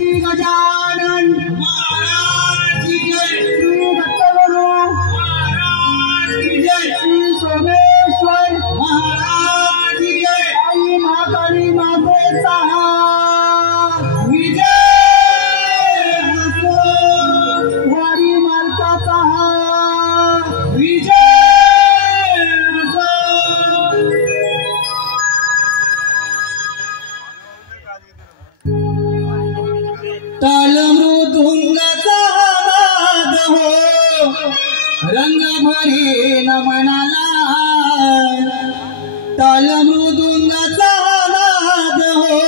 गणपती गजानन महाराज की जय। श्री दत्तगुरु महाराज की जय। श्री सोमेश्वर महाराज की जय। आई महाकाली मातेचा विजय असो, वारी मालकाचा विजय असो। ताल मृदुंगाचा नाद हो, रंग भरी नमनाला। ताल मृदुंगाचा नाद हो,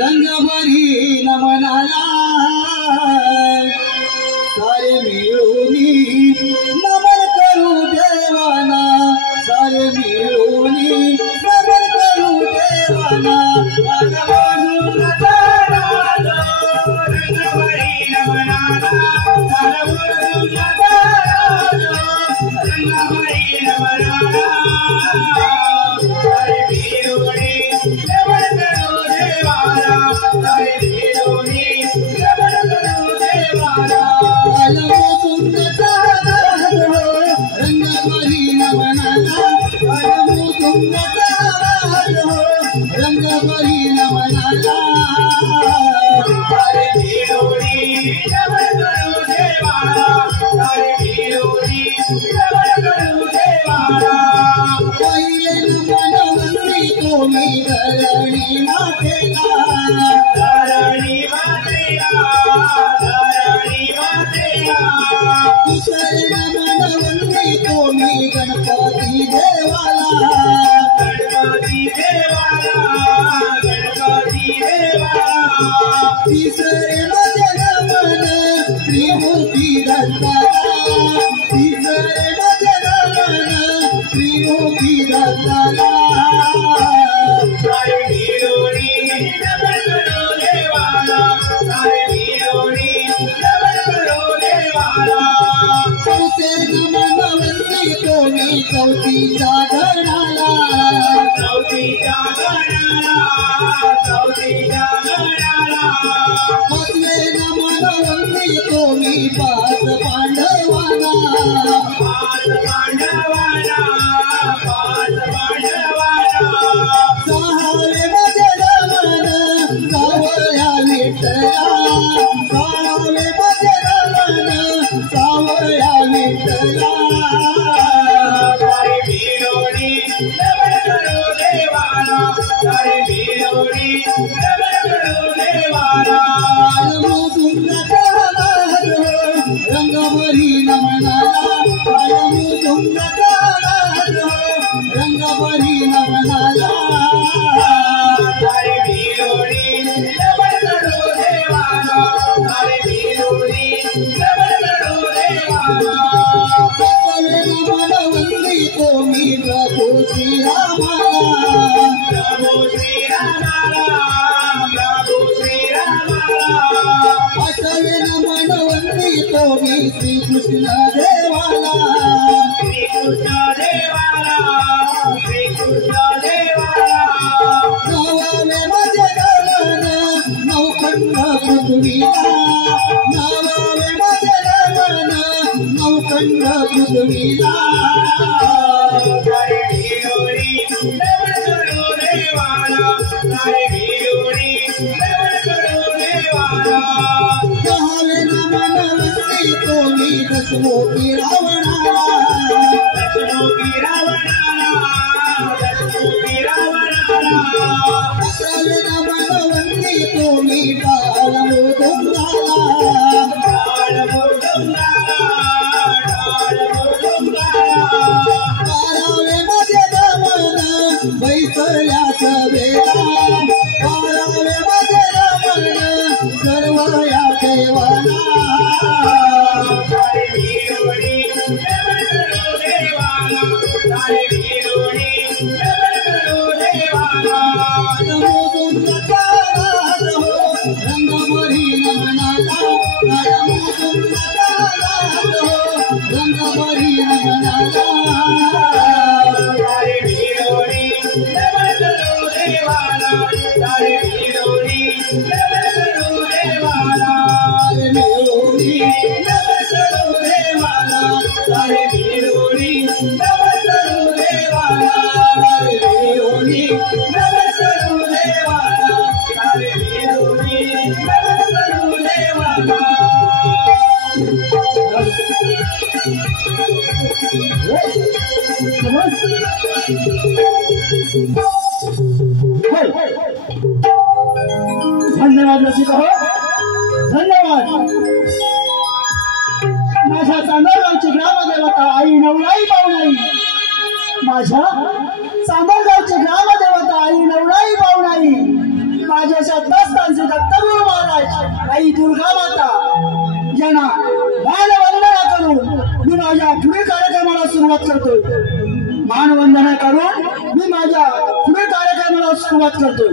रंग भरी नमनाला। सारे मिळूनी नमन करू देवाना, सारे मिळूनी नमन करू देवाना। गणपती देवाला, गणपती देवाला, गणपती देवाला। तिसरे भजन मन त्रिमूर्ती दत्ताला, तिसरे भजन मन त्रिमूर्ती दत्ताला। सारे मिळूनी नमन करू देवाला, सारे मिळूनी नमन करू देवाला। चौथे नमनवंती कोणी चौथीच्या गणाला, चौथीच्या गणाला, चौथीच्या गणाला। पाचवे नमनवंती कोणी पाच पांडवाला, पाच पांडवाला, पाच पांडवाला। सहावे भजन मन सावळ्या विठ्ठला, सहावे भजन मन सावळ्या विठ्ठला। सारे मिळूनी नमन करू देवाला, सारे मिळूनी नमन करू देवाला। मृदुंगाचा नाद हो, रंग भरी नमनाला। मृदुंगाचा नाद हो, रंग भरी नमनाला। सारे मिळूनी नमन करू देवाला, सारे मिळूनी नमन करू देवाला। नमनवंती कोणी प्रभू श्रीरामाला, प्रभू श्रीरामाला, प्रभू श्रीरामाला। आठवे नमनवंती कोणी श्रीकृष्ण देवाला, श्रीकृष्ण देवाला, श्रीकृष्ण देवाला। नववे भजन मन नवखंड पृथ्वीला, नववे भजन मन नवखंड पृथ्वीला। सारे मिळूनी नमन करू देवाला, सारे मिळूनी नमन करू देवाला। दहावे नमनवंती कोणी दशमुखी रावणाला, दशमुखी रावणाला, दशमुखी रावणाला। अकरावे नमनवंती कोणी टाळ मृदुंगाला, टाळ मृदुंगाला, टाळ मृदुंगाला। बारावे भजन मन बैसल्या सभेला, बारावे भजन मन सर्व या देवाला। सारे मिळूनी नमन करू देवाला, सारे मिळूनी नमन करू देवाला। मृदुंगाचा नाद हो, रंग भरी नमनाला। मृदुंगाचा नाद हो, रंग भरी नमनाला। सारे मिळूनी नमन करू देवाला, सारे मिळूनी नमन करू धन्यवाद रसिक हो, धन्यवाद. माझ्या चांदरगावची ग्रामदेवता आई नवलाई पाहुणाई, माझ्या चांदरगावची ग्रामदेवता आई नवलाई पाहुणाई, माझ्या श्रद्धास्थानचे दत्तगुरु महाराज आई दुर्गा माता यांना मानवंदना करून मी माझ्या पुढील कार्यक्रमाला सुरुवात करतोय. मानवंदना करून मी माझ्या पुढील कार्यक्रमाला सुरुवात करतोय.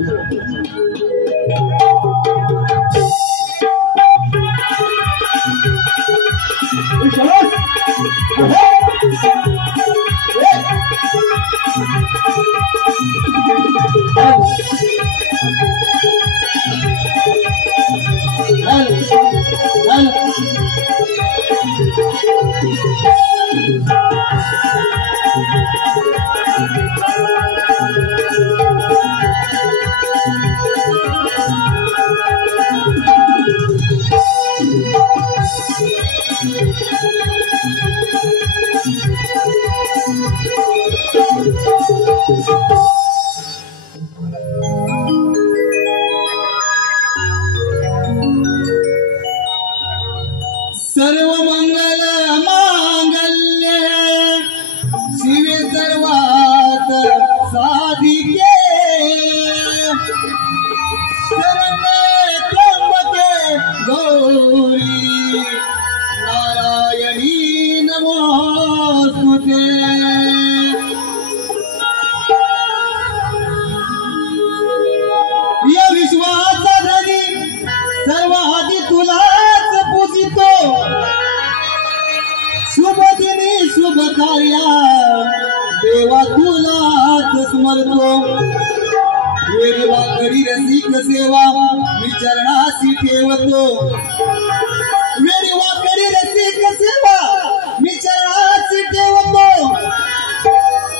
सर्व मंगल मांगल्य शिवे सर्वात साधिके शरण्ये त्र्यंबके गौरी नारायणी नमोस्तुते. या विश्वाचा धनी सर्व आधी तुलाच पूजितो, शुभ दिनी शुभ कार्या देवा तुलाच स्मरतो. वेगवा करी रसिक सेवा मी चरणासी ठेवतो, वेगवा करी रसिक सेवा मी चरणासी ठेवतो.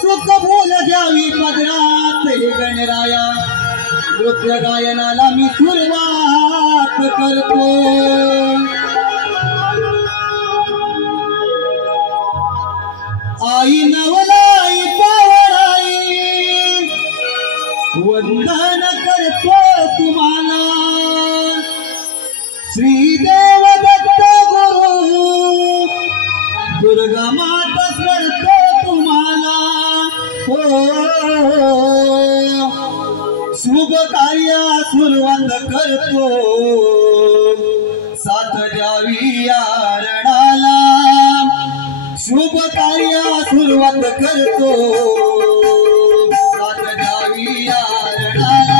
सुख भूल घ्यावी पदरात हे गणराया, नृत्य गायनाला मी सुरुवात करतो. आई नवलाई पावळाई वंदन करतो तुम्हाला, श्रीदेव दत्त गुरु दुर्गा माता स्मरतो तुम्हाला. हो शुभ कार्य सुरुवात करतो, साथ द्यावी या रणाला. शुभ कार्य सुरुवात करतो, साथ द्यावी या रणाला.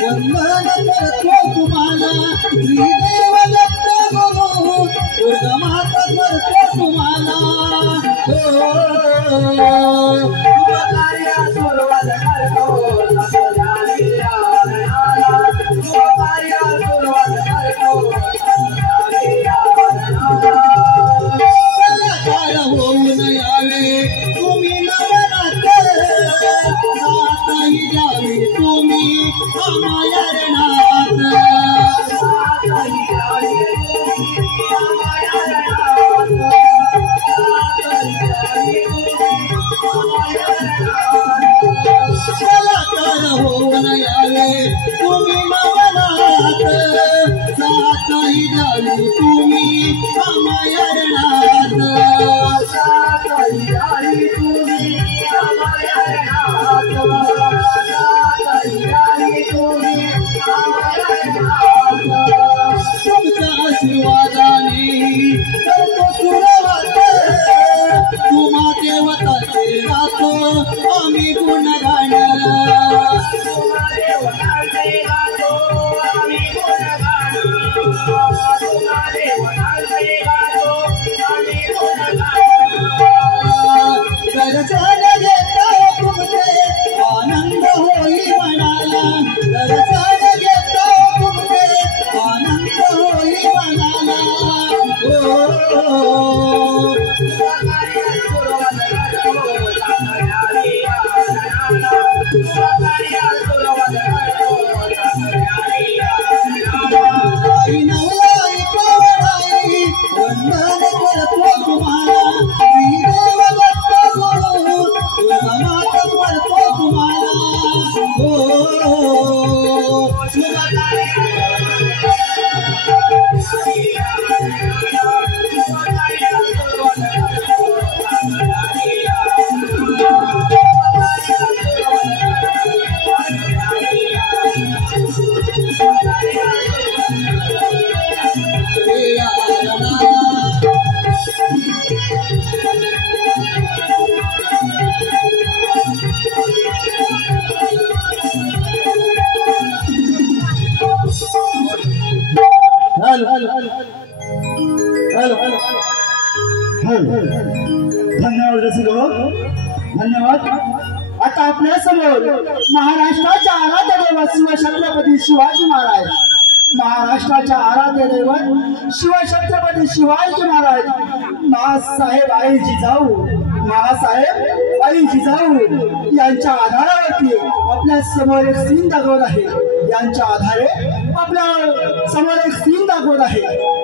वंदन करतो तुम्हाला, श्रीदेव दत्त गुरु दुर्गा माता स्मरतो तुम्हाला. शुभ कार्य सुरुवात करतो, शुभ कार्य सुरुवात करतो. कलाकार होऊन यावे तुम्ही नवनाथ, साथही द्यावी तुम्ही आम्हाला रणात. कलाकार होऊन यावे तुम्ही नवनाथ, साथही द्यावी तुम्ही आम्हाला रणात. तुमच्या आशीर्वादाने करतो सुरुवात, तुम्हा देवताचे गातो आम्ही गुणगान. धन्यवाद रसिको, धन्यवाद। आता आपल्या समोर महाराष्ट्राच्या आराध्य दैवत शिवछत्रपती शिवाजी महाराज, महाराष्ट्राच्या आराध्य दैवत शिवछत्रपती शिवाजी महाराज, महासाहेब आई जिजाऊ, महासाहेब आई जिजाऊ यांच्या आधारावरती आपल्या समोर एक सीन दाखवत आहे। यांच्या आधारे आपल्या समोर एक सीन दाखवत आहे।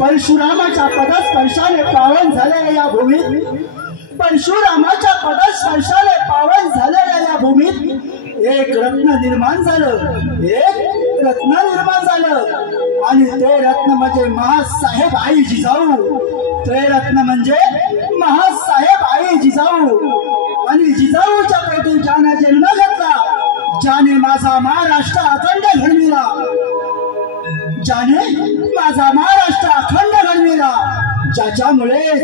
परशुरामाच्या पदस्पर्शाने पावन झालेल्या या भूमीत, परशुरामाच्या पदस्पर्शाने पावन झालेल्या या भूमीत एक रत्न निर्माण झालं, एक रत्न निर्माण झालं। आणि ते रत्न म्हणजे महासाहेब आई जिजाऊ, ते रत्न म्हणजे महासाहेब आई जिजाऊ। आणि जिजाऊच्या पोटी ज्याने जन्म घेतला, ज्याने माझा महाराष्ट्र अखंड घडविला, ज्याने माझा महाराष्ट्र अखंड घडविला, ज्याच्यामुळेच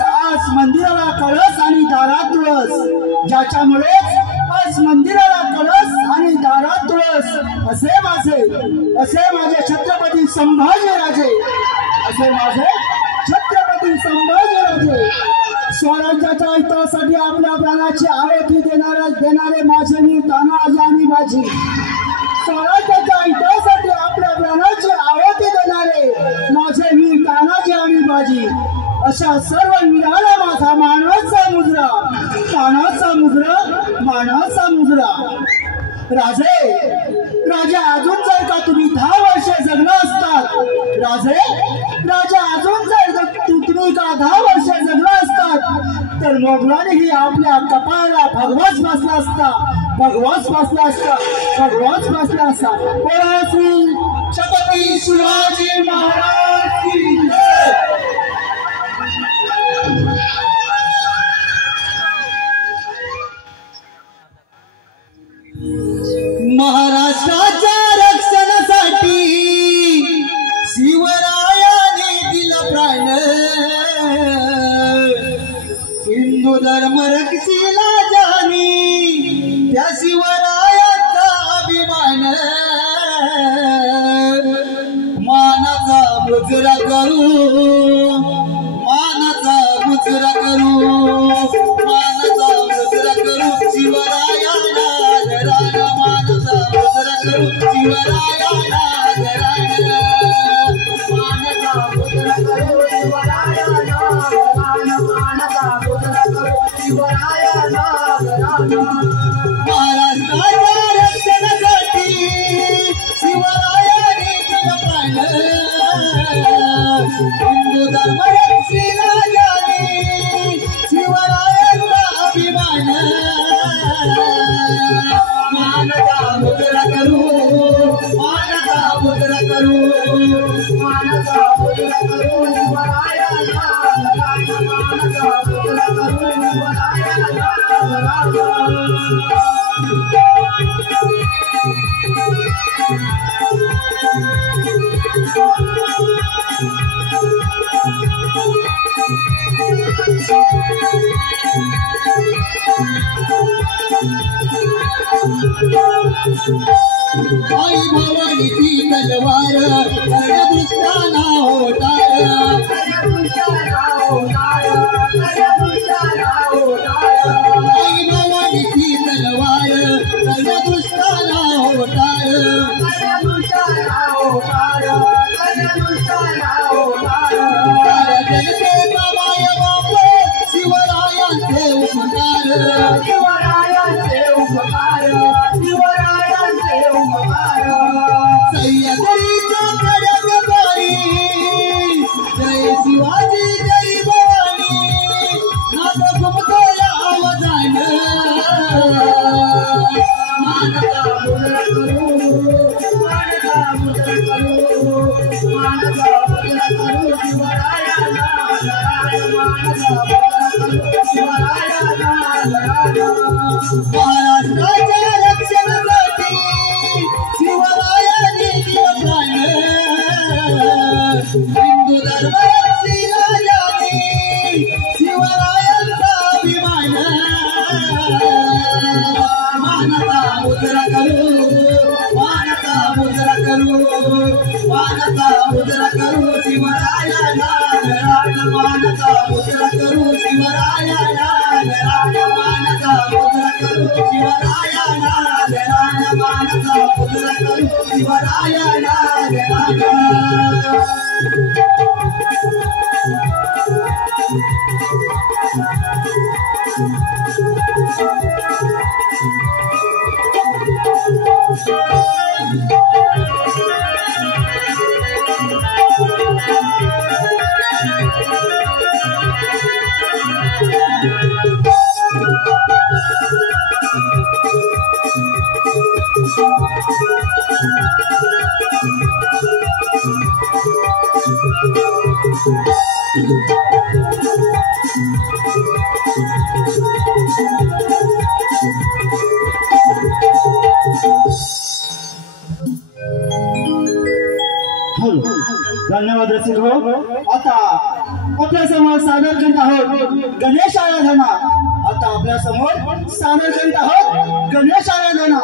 आज मंदिराला कळस आणि दारात तुळस, ज्याच्यामुळेच आज मंदिराला कळस आणि दारात तुळस। असे माझे छत्रपती संभाजीराजे, असे माझे छत्रपती संभाजीराजे, स्वराज्याच्या हितासाठी आपल्या प्राणाची आहुती देणारे माझे वीर तानाजी आणि बाजी, स्वराज्याच्या हितासाठी आपल्या प्राणाची आहुती देणारे माझे वीर तानाजी आणि बाजी, अशा सर्व वीरांना माझा मानाचा मुजरा, मानाचा मुजरा, मानाचा मुजरा। राजे अजून जर का तुम्ही 10 वर्षे जगला असतात, राजे अजून जर तुम्ही का 10 वर्षे जगला असतात, तर मोगलानेही आपल्या कपाळाला भगवाच बसला असता, भगवाच बसला असता, भगवाच बसला असता। बोला श्री छत्रपती शिवाजी महाराज की जय। महाराष्ट्राच्या रक्षणासाठी शिवरायाने दिला प्राण, हिंदू धर्म रक्षिला जानी त्या शिवरायाचा अभिमान, मानाचा मुजरा करू, मानाचा मुजरा करू, मानाचा मुजरा करू शिवरायाला घराला, मानाचा मुजरा करू शिवरायाला घराला, मानाचा मुजरा करू शिवरायाला घराला, मानाचा मुजरा करू शिवरायाला घराला। महाराष्ट्राच्या रक्षणासाठी शिवरायाने दिलं प्राण, हिंदू धर्म रक्षिला जानी शिवरायाचा अभिमान, मानाचा मुजरा करू, मानाचा मुजरा करू, मानाचा मुजरा करू शिवरायाला घराला, मानाचा आई भवानीची तलवार कर्णदृष्टाना होतार आई भवानीची तलवार कर्णदृष्टाना होतार जनतेचा माय बाप शिवरायांचे उपकार सह्याद्रीच्या कड्यापारी जय शिवाजी जय भवानी नाथ घुमतोया आवाजानं मानता मुद्रा करू महाराष्ट्राच्या रक्षणासाठी शिवरायांनी दिलं प्राण हिंदू धर्म रक्षिला जाणे शिवरायांचा अभिमान मानता मुद्रा करू मानता मुद्रा करू मानता मुद्रा करू शिवरायाला मानता मुद्रा करू शिवरायाला मानता मुद्रा करू शिवरायाला मानता मुद्रा करू शिवरायाला धन्यवाद रसिक हो. आता आपल्या समोर सादर करीत आहोत गणेश आराधना. आता आपल्या समोर सादर करीत आहोत गणेश आराधना.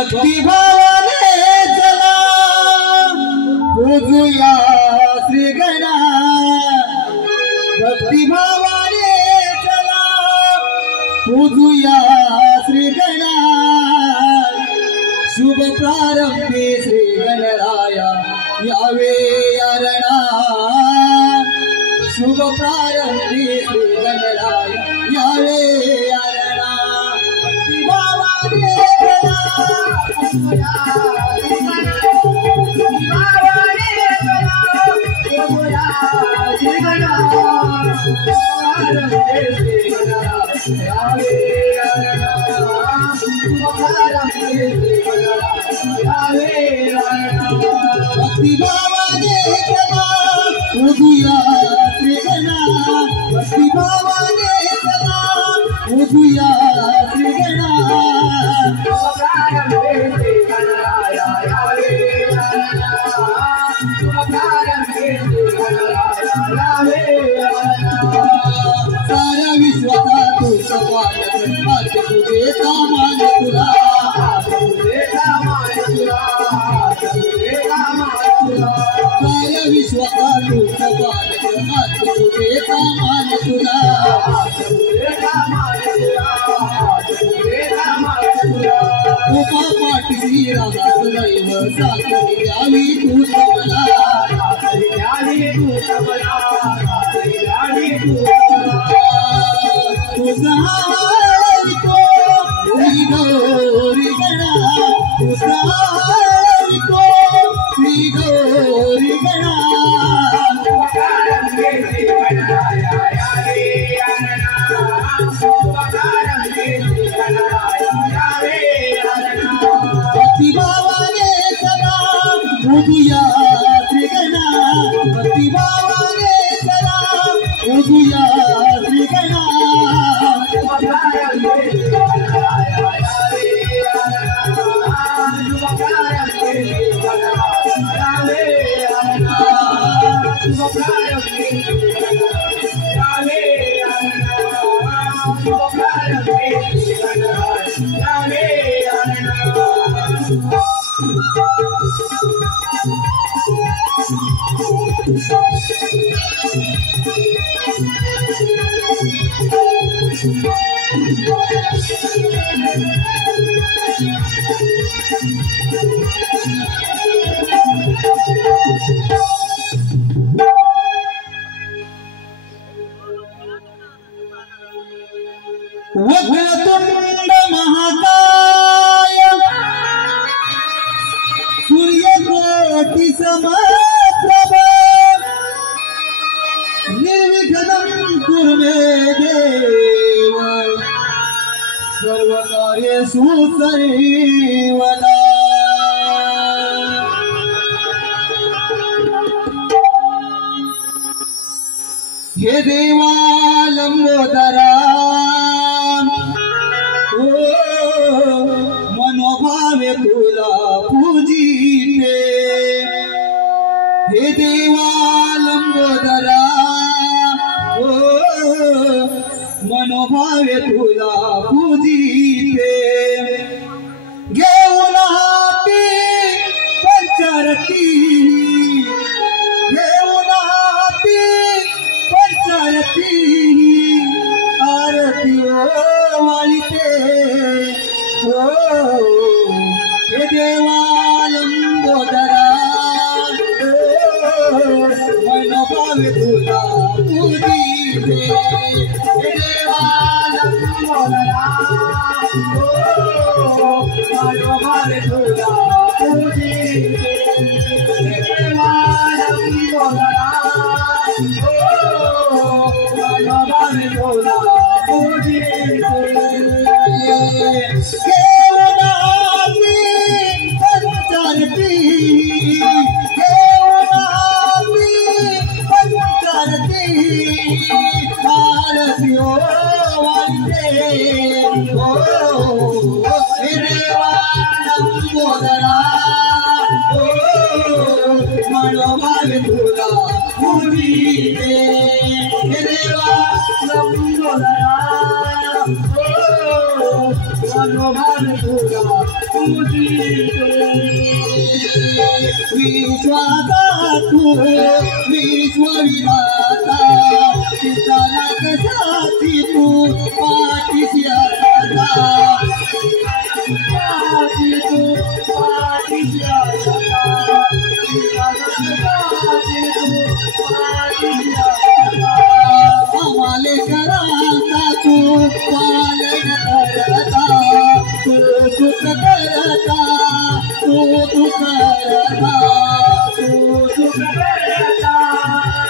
भक्तिभावाने चला पूजूया श्री गणेश भक्तिभावाने चला पूजूया श्री गणेश शुभ प्रारंभी श्री गणराया यावे यारणा शुभ प्रारंभी श्री गणराया यावे यारणा भक्तिभावाने चला पूजूया श्री गणेश भक्तिभावाने चला पूजूया श्री गणेश प्रारंभी श्री गणराया यावे यारणा शुभ प्रारंभी श्री भक्तिभावाने चला पूजूया श्री गणेश भक्तिभावाने चला पूजूया श्री गणेश प्रारंभे श्री गणराया यावे प्रारंभे श्री गणराया यावे साऱ्या विश्वाचा तुझा पालक तुझे सामान तुला साऱ्या विश्वाचा तुझा पालक तुझे सामान तुला उभा पाठीशी रागाच दैव साखरी द्यावी तू सबला तुझा हरिको श्री गौरी गणा तुझा हरिको श्री गौरी गणा भक्तिभावाने चला पूजूया श्री गणेश भक्तिभावाने चला पूजूया श्री गणेश वक्रतुंड महाकाय सूर्यकोटि समप्रभ निर्विघ्नं कुरु मे देव सर्वकार्येषु सर्वदा हे देवा लंबोदरा मनोभावे तुला पूजिते हे देवा लंबोदरा मनोभावे तुला पूजिते घेऊन हाती पंचरती घेऊन हाती पंचरती आरती वालिते हे देवा लंबोदरा मनोभावे तुला पूजिते हे देवा लंबोदरा मनोभावे तुला पूजिते हे देवा लंबोदरा मनोभावे तुला पूजिते केवलाती पंचरती केवलाती पंचरती आरती ओ वंदे ओ हे देवा लंबोदरा ओ मनोभावे तुला पूजिते हे देवा लंबोदरा मनोभावे तुला विश्वाचा तू विश्वविधाता पिताला कशाची तू पाठीशी आता आम्हाले कराता तू पालन करता तू सुख करता तू दुःख करता तू सुख करता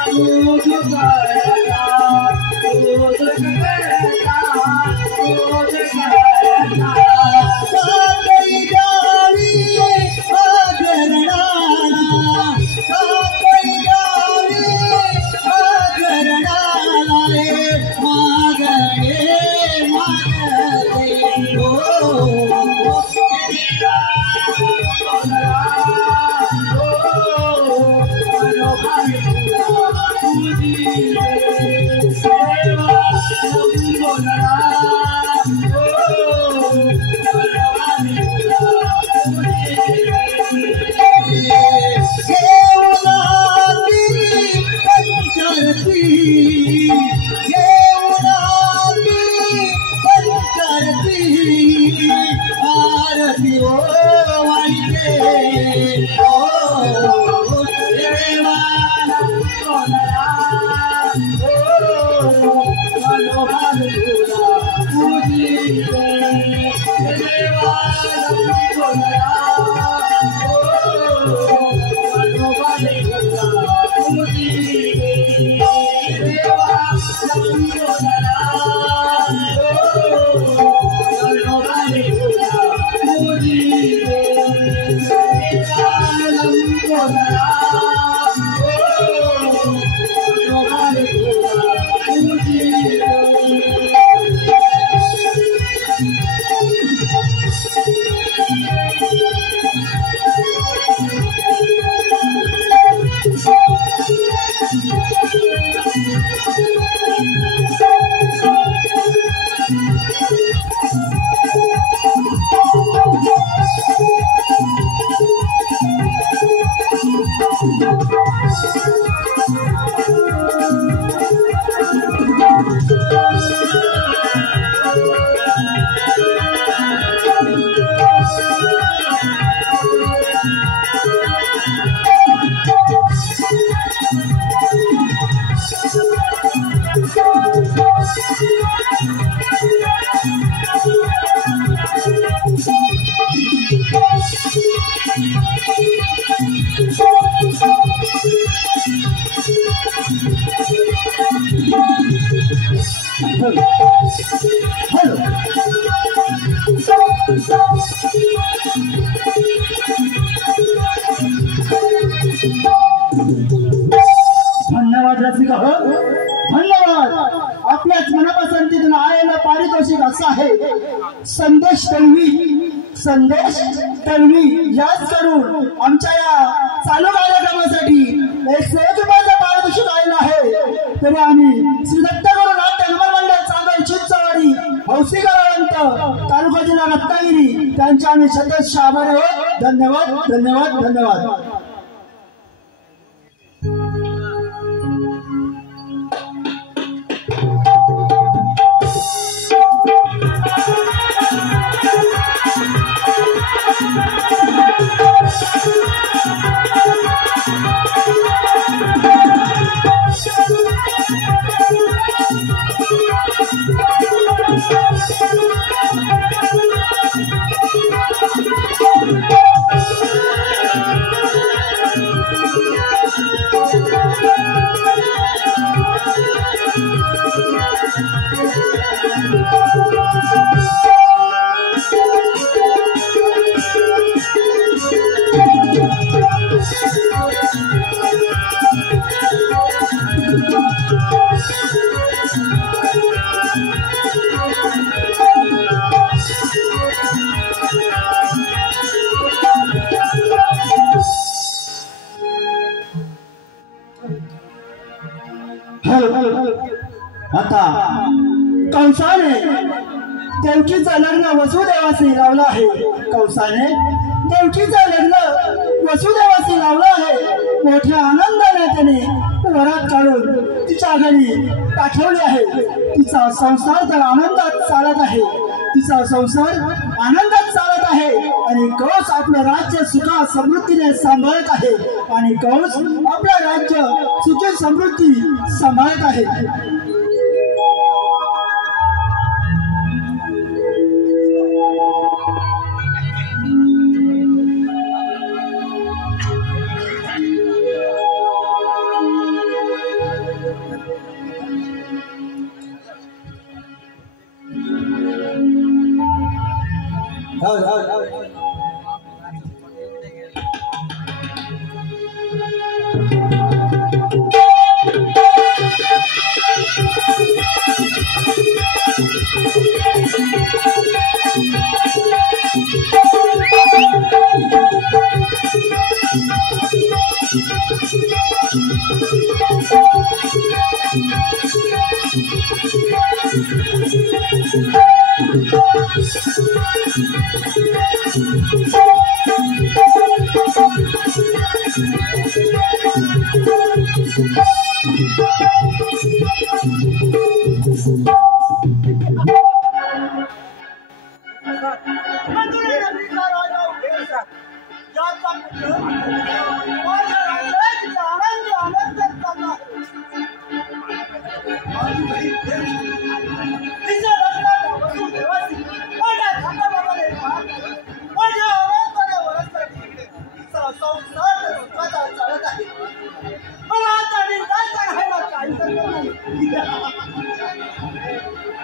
तू दुःख करता तू सुख करता तू दुःख करता साकळी जाळी आगरणाला साकळी जाळी आगरणाला मागणे मागणे हो आरती ओ वाईले ओ देवा सोनरा ओ मनोहर तुला पूजी देवा सोनरा ओ मनोहर तुला पूजी देवा सोनरा धन्यवाद रसिका हो, धन्यवाद. आपल्याच मनापसंतीतून आलेलं पारितोषिक असं आहे, संदेश तळवी याच करून आमच्या या चालू कार्यक्रमासाठी एक सहजोपाचं पारितोषिक आलेलं आहे. तरी आम्ही श्री दत्तगुरु नाट्य नमन मंडळ चांदोड चिंचवाडी हौसी गावांत तालुका जिल्हा रत्नागिरी त्यांचे आम्ही सतत आभारी आहोत. धन्यवाद धन्यवाद धन्यवाद. आता कंसाने देवकीचं लग्न वसुदेवाशी लावलं आहे. कौसाने देवकीचं लग्न वसुदेवाशी लावलं आहे। मोठ्या आनंदाने त्याने वरात काढून तिच्या घरी पाठवले आहे। तिचा संसार तर आनंदात चालत आहे, तिचा संसार आनंदात चालत आहे आणि कौस आपलं राज्य सुखा समृद्धीने सांभाळत आहे आणि कौस आपलं राज्य सुखी समृद्धी सांभाळत आहे।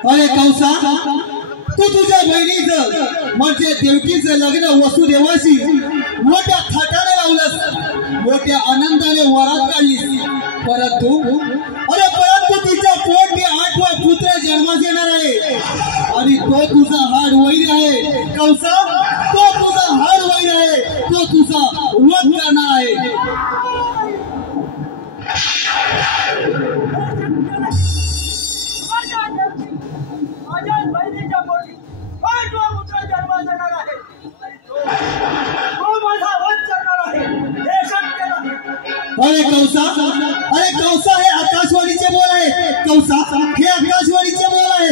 अरे कौसा, तू तुझ्या बहिणीचं म्हणजे देवकीचं लग्न वसुदेवाशी मोठ्या थाटाने लावलंस, मोठ्या आनंदाने वरात काढलीस। परंतु तिच्या पोटी 8वा पुत्र जन्मास येणार आहे आणि तो तुझा हाड वैर आहे। कौसा, तो तुझा हाड वैर आहे, तो तुझा वध करणार आहे। अरे कौसा हे आकाशवाणीचे बोल आहे। कौसा, हे आकाशवाणीचे बोल आहे।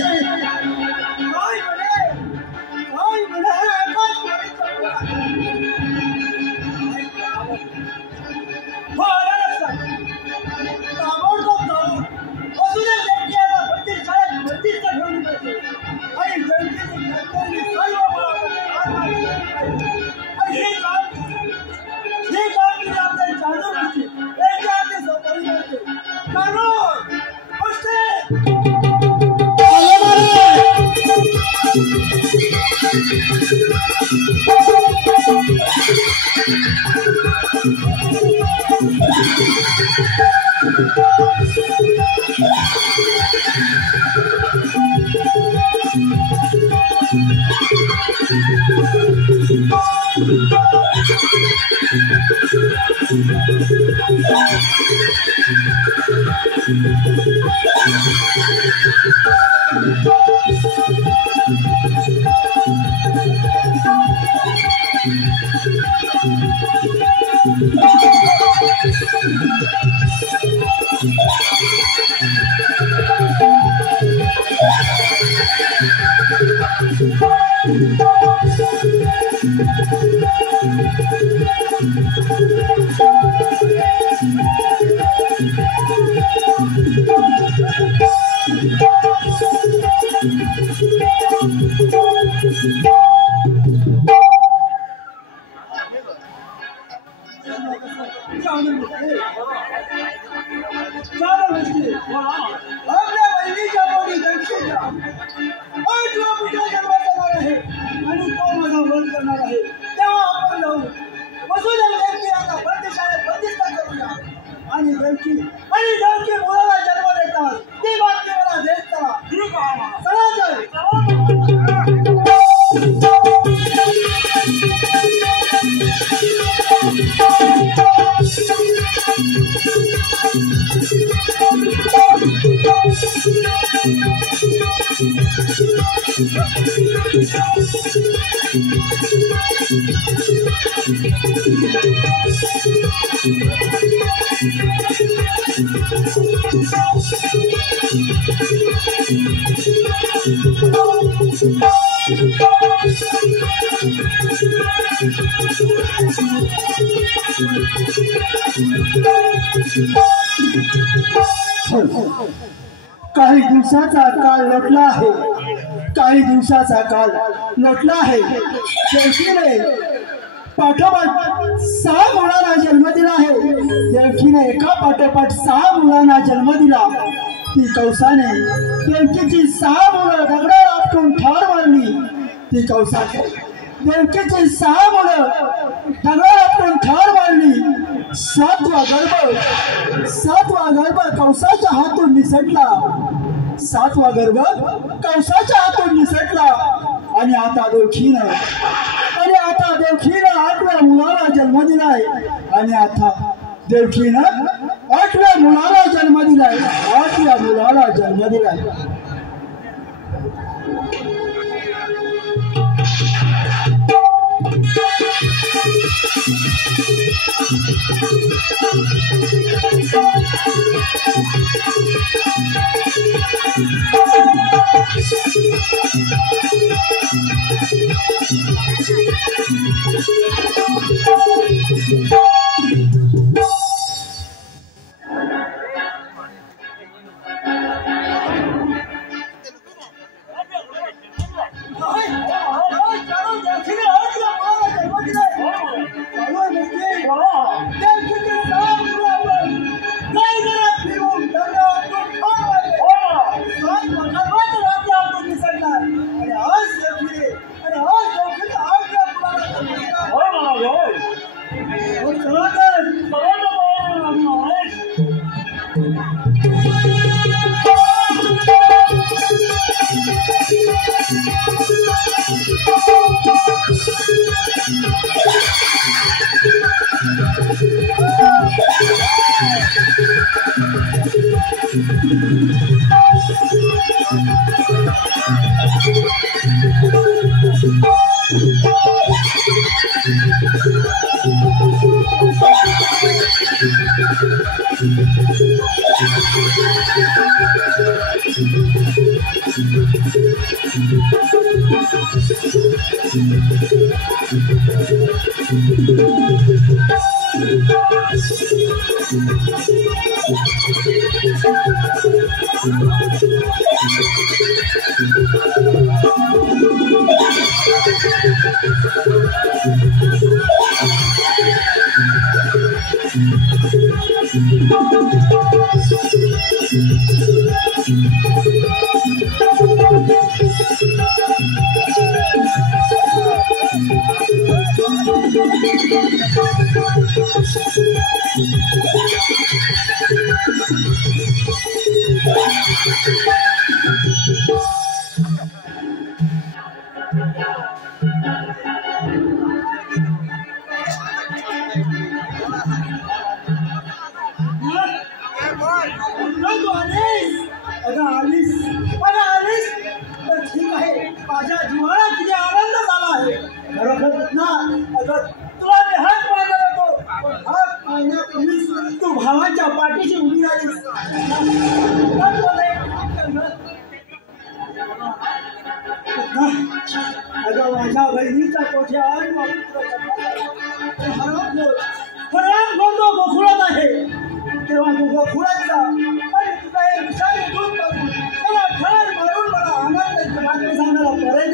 काही दिवसाचा काळ लोटला आहे, काही दिवसाचा काळ लोटला आहे. देवकीने पाठोपाठ 6 मुलांना जन्म दिला आहे. देवकीने एका पाठोपाठ 6 मुलांना जन्म दिला. ती कौसाने देवकीची 6 मुलं दगडावर आपटून ठार मारली. ती कौसाने देवकीची 6 मुलं दगडावर आपटून ठार मारली. 7वा गर्भ कौसाच्या हातून निसटला. 7वा गर्भ कौसाच्या हातून निसटला. आणि आता देवकीनं 8व्या मुलाला जन्म दिलाय. आणि आता देवकीनं 8व्या मुलाला जन्म दिलाय. 8व्या मुलाला जन्म दिलाय. माझ्या जीवाला किती आनंद झाला आहे. खरोखर ना अगं तुला मी हात मारला जातो. हात मारण्यापूर्वीच तू भावाच्या पाठीशी उभी राहिलीस. अगं माझ्या बहिणीचा कोठ्या तो गोखुळत आहे. तेव्हा तू गोखुळत जा आणि तुझा एक विषारी दूध करून मला ठार मारून मला आनंदाची बातमी सांगायला परत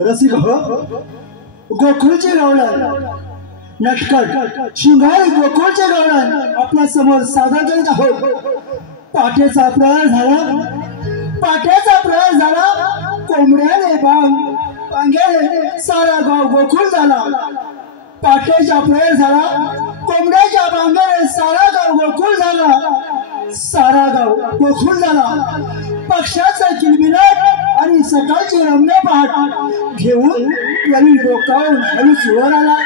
रसिक हो गोकुळचे गवळण नटखट शृंगारी गोकुळचे गवळण आपल्या समोर सादर करीत आहोत। पाठेचा प्रहार झाला कोंबड्याने पांग्याने सारा गाव गोकुळ झाला। पाठेचा प्रहार झाला कोंबड्याच्या बांगाने सारा गाव गोकुळ झाला। पक्षाचा किलबिलाट आणि सकाळची रम्य पहाट घेऊन रवी डोकावून हळूच वर आला।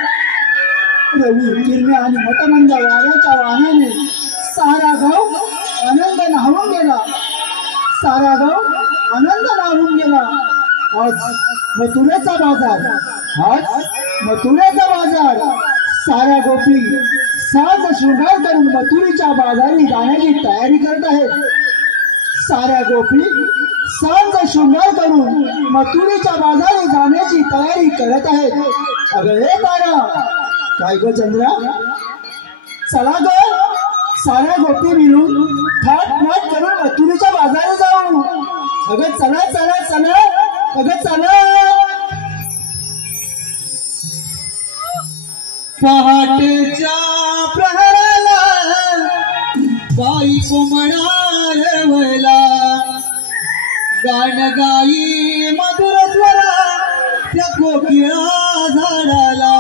रवी किरणे आणि मटमंद वाऱ्याच्या वाहनाने सारा गाव आनंद न्हावून गेला। आज मथुरेचा बाजार साऱ्या गोपी साज शृंगार करून मथुरेच्या बाजारी जाण्याची तयारी करत आहेत। साऱ्या गोपी साज शृंगार करून मथुरेच्या बाजारी जाण्याची तयारी करत आहेत। अगं हे तारा काय ग चंद्रा, चला ग साऱ्या गोपी मिळून थाट करून मथुरेच्या बाजारी जाऊ। अगं चला पहाटेच्या प्रहराला गाई कोंबडा रवला, गाण गाई मधुर स्वरा त्या कोकिळा झाडाला।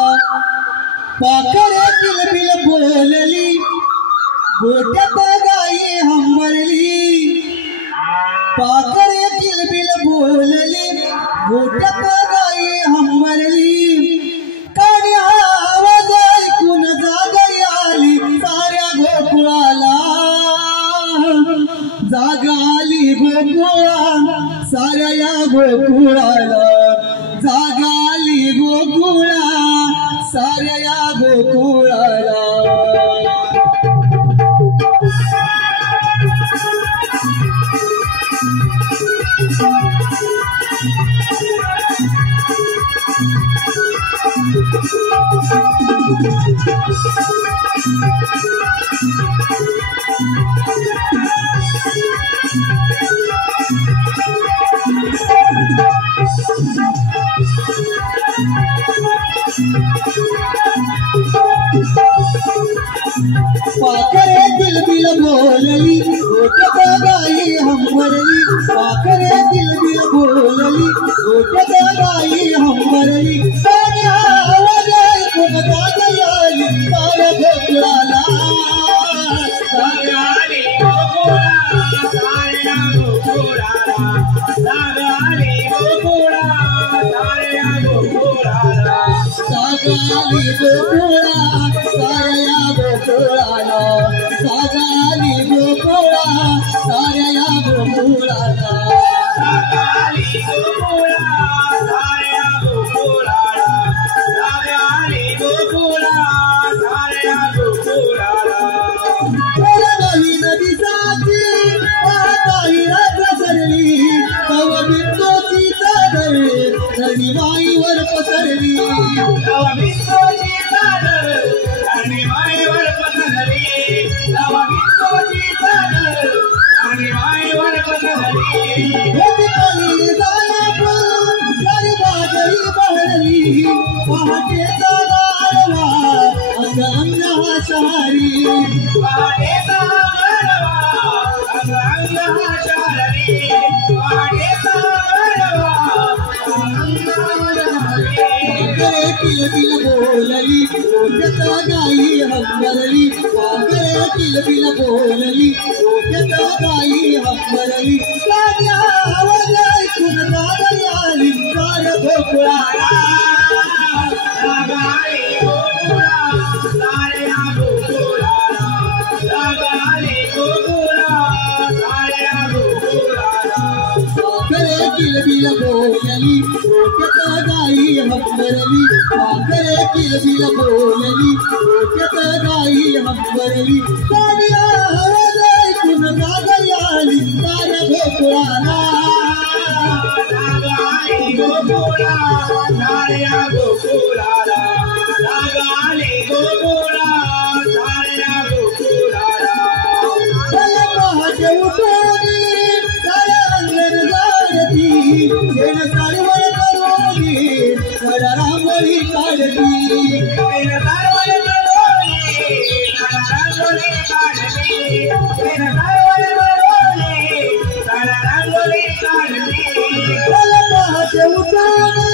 पाखरे किलबिल बोलली गोट्यात गाई हंबरली, पाखरे किलबिल बोलली गोट्यात गाई हंबरली। कानी आवाज ऐकून जाग आली साऱ्या गोकुळाला, जाग आली गोकुळा साऱ्या या गोकुळाला, जाग आली गोकुळा साऱ्या या गोकुळाला। पाखरे किलबिल बोलली गोट्यात गाई हंबरली, पाखरे किलबिल बोलली गोट्यात गाई हंबरली। कानी आवाज ऐकून जाग आली साऱ्या गोकुळाला, जाग आली गोकुळा साऱ्या गोकुळाला, जाग आली गोकुळा साऱ्या गोकुळाला, जाग आली गोकुळा साऱ्या गोकुळाला, जाग आली गोकुळा साऱ्या गोकुळाला, जाग आली गोकुळा साऱ्या गोकुळाला, जाग आली गोकुळा साऱ्या गोकुळाला। नवीन दिसाची पाहताही रात्र सरली, तव बिंदूची चादर धरणी माईवर पसरली, तव बिंदूची चादर धरणी माईवर पसरली, तव बिंदूची चादर धरणी माईवर पसरली। होती जायपूर गरबाजही बहरली, पहाटेचा गारवा अंग हा शहरी, पहाटेचा गारवा अंग हा शहरी, पहाटेचा गारवा अंग हा शहरी। किलबिल बोलली गोट्यात गाई हंबरली, पाखरे किलबिल बोलली गोट्यात गाई हंबरली। कानी आवाज ऐकून जाग आली साऱ्या गोकुळाला, जाग आली गोकुळा साऱ्या गोकुळाला, जाग आली गोकुळा साऱ्या गोकुळाला। पाखरे किलबिल बोलली गोट्यात गाई हंबरली, पाखरे किलबिल बोलली गोट्यात गाई हंबरली। कानी आवाज ऐकून जाग आली साऱ्या गोकुळाला, जाग आली गोकुळा साऱ्या गोकुळाला, जाग आली गोकुळा साऱ्या गोकुळाला। पहाटे उठून साऱ्या अंगण जागती, शेण सारवण करून रांगोळी रांगोळी काढली पहाटे उठाने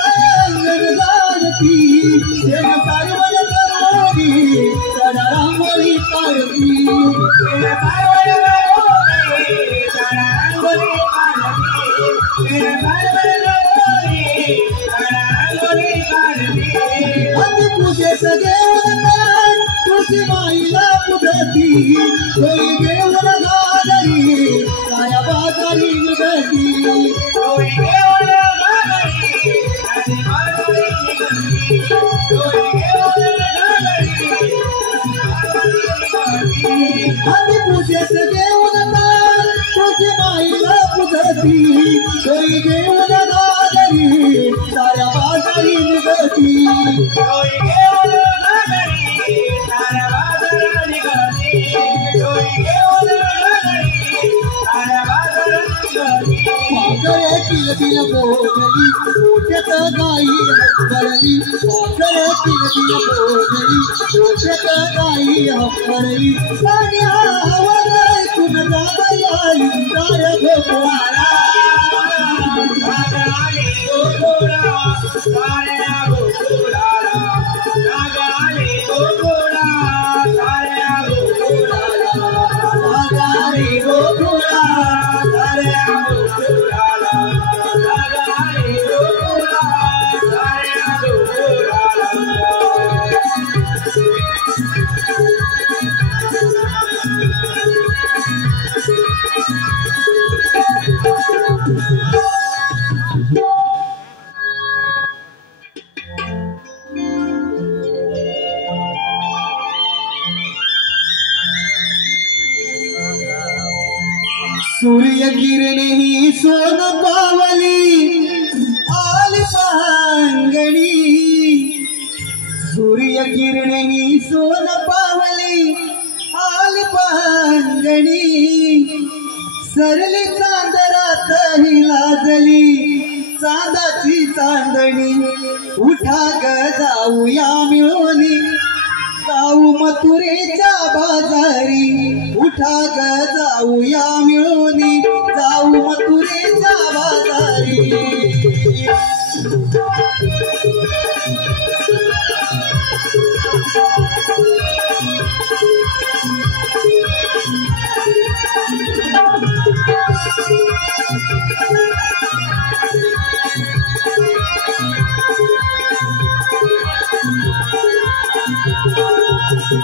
अंगण जाणती सारवण करवली रांगोळी काढली तुझे सगळे तुझी माईला पुजती कोई घेऊन गाजरी साऱ्या बाजारी निघती तुझे सगळे तुझी माईला पुजती कोई घेऊन गाजरी साऱ्या बाजारी निघती पाखरे किलबिल बोलली मोठ्यात गाई हंबरली पाखरे किलबिल बोलली मोठ्यात गाई हंबरली पाणी आवर ऐकून जागई आली साऱ्या गोकुळाला सूर्य किरणे ही सोन पावली आली पांगणी सूर्य किरणे ही सोन पावली आली पांगणी सरली चांदरात ही लाजली चांदाची चांदणी उठा ग जाऊया मिळून जाऊ मथुरेच्या बाजारी उठा ग जाऊया मिळून जाऊ मथुरेच्या बाजारी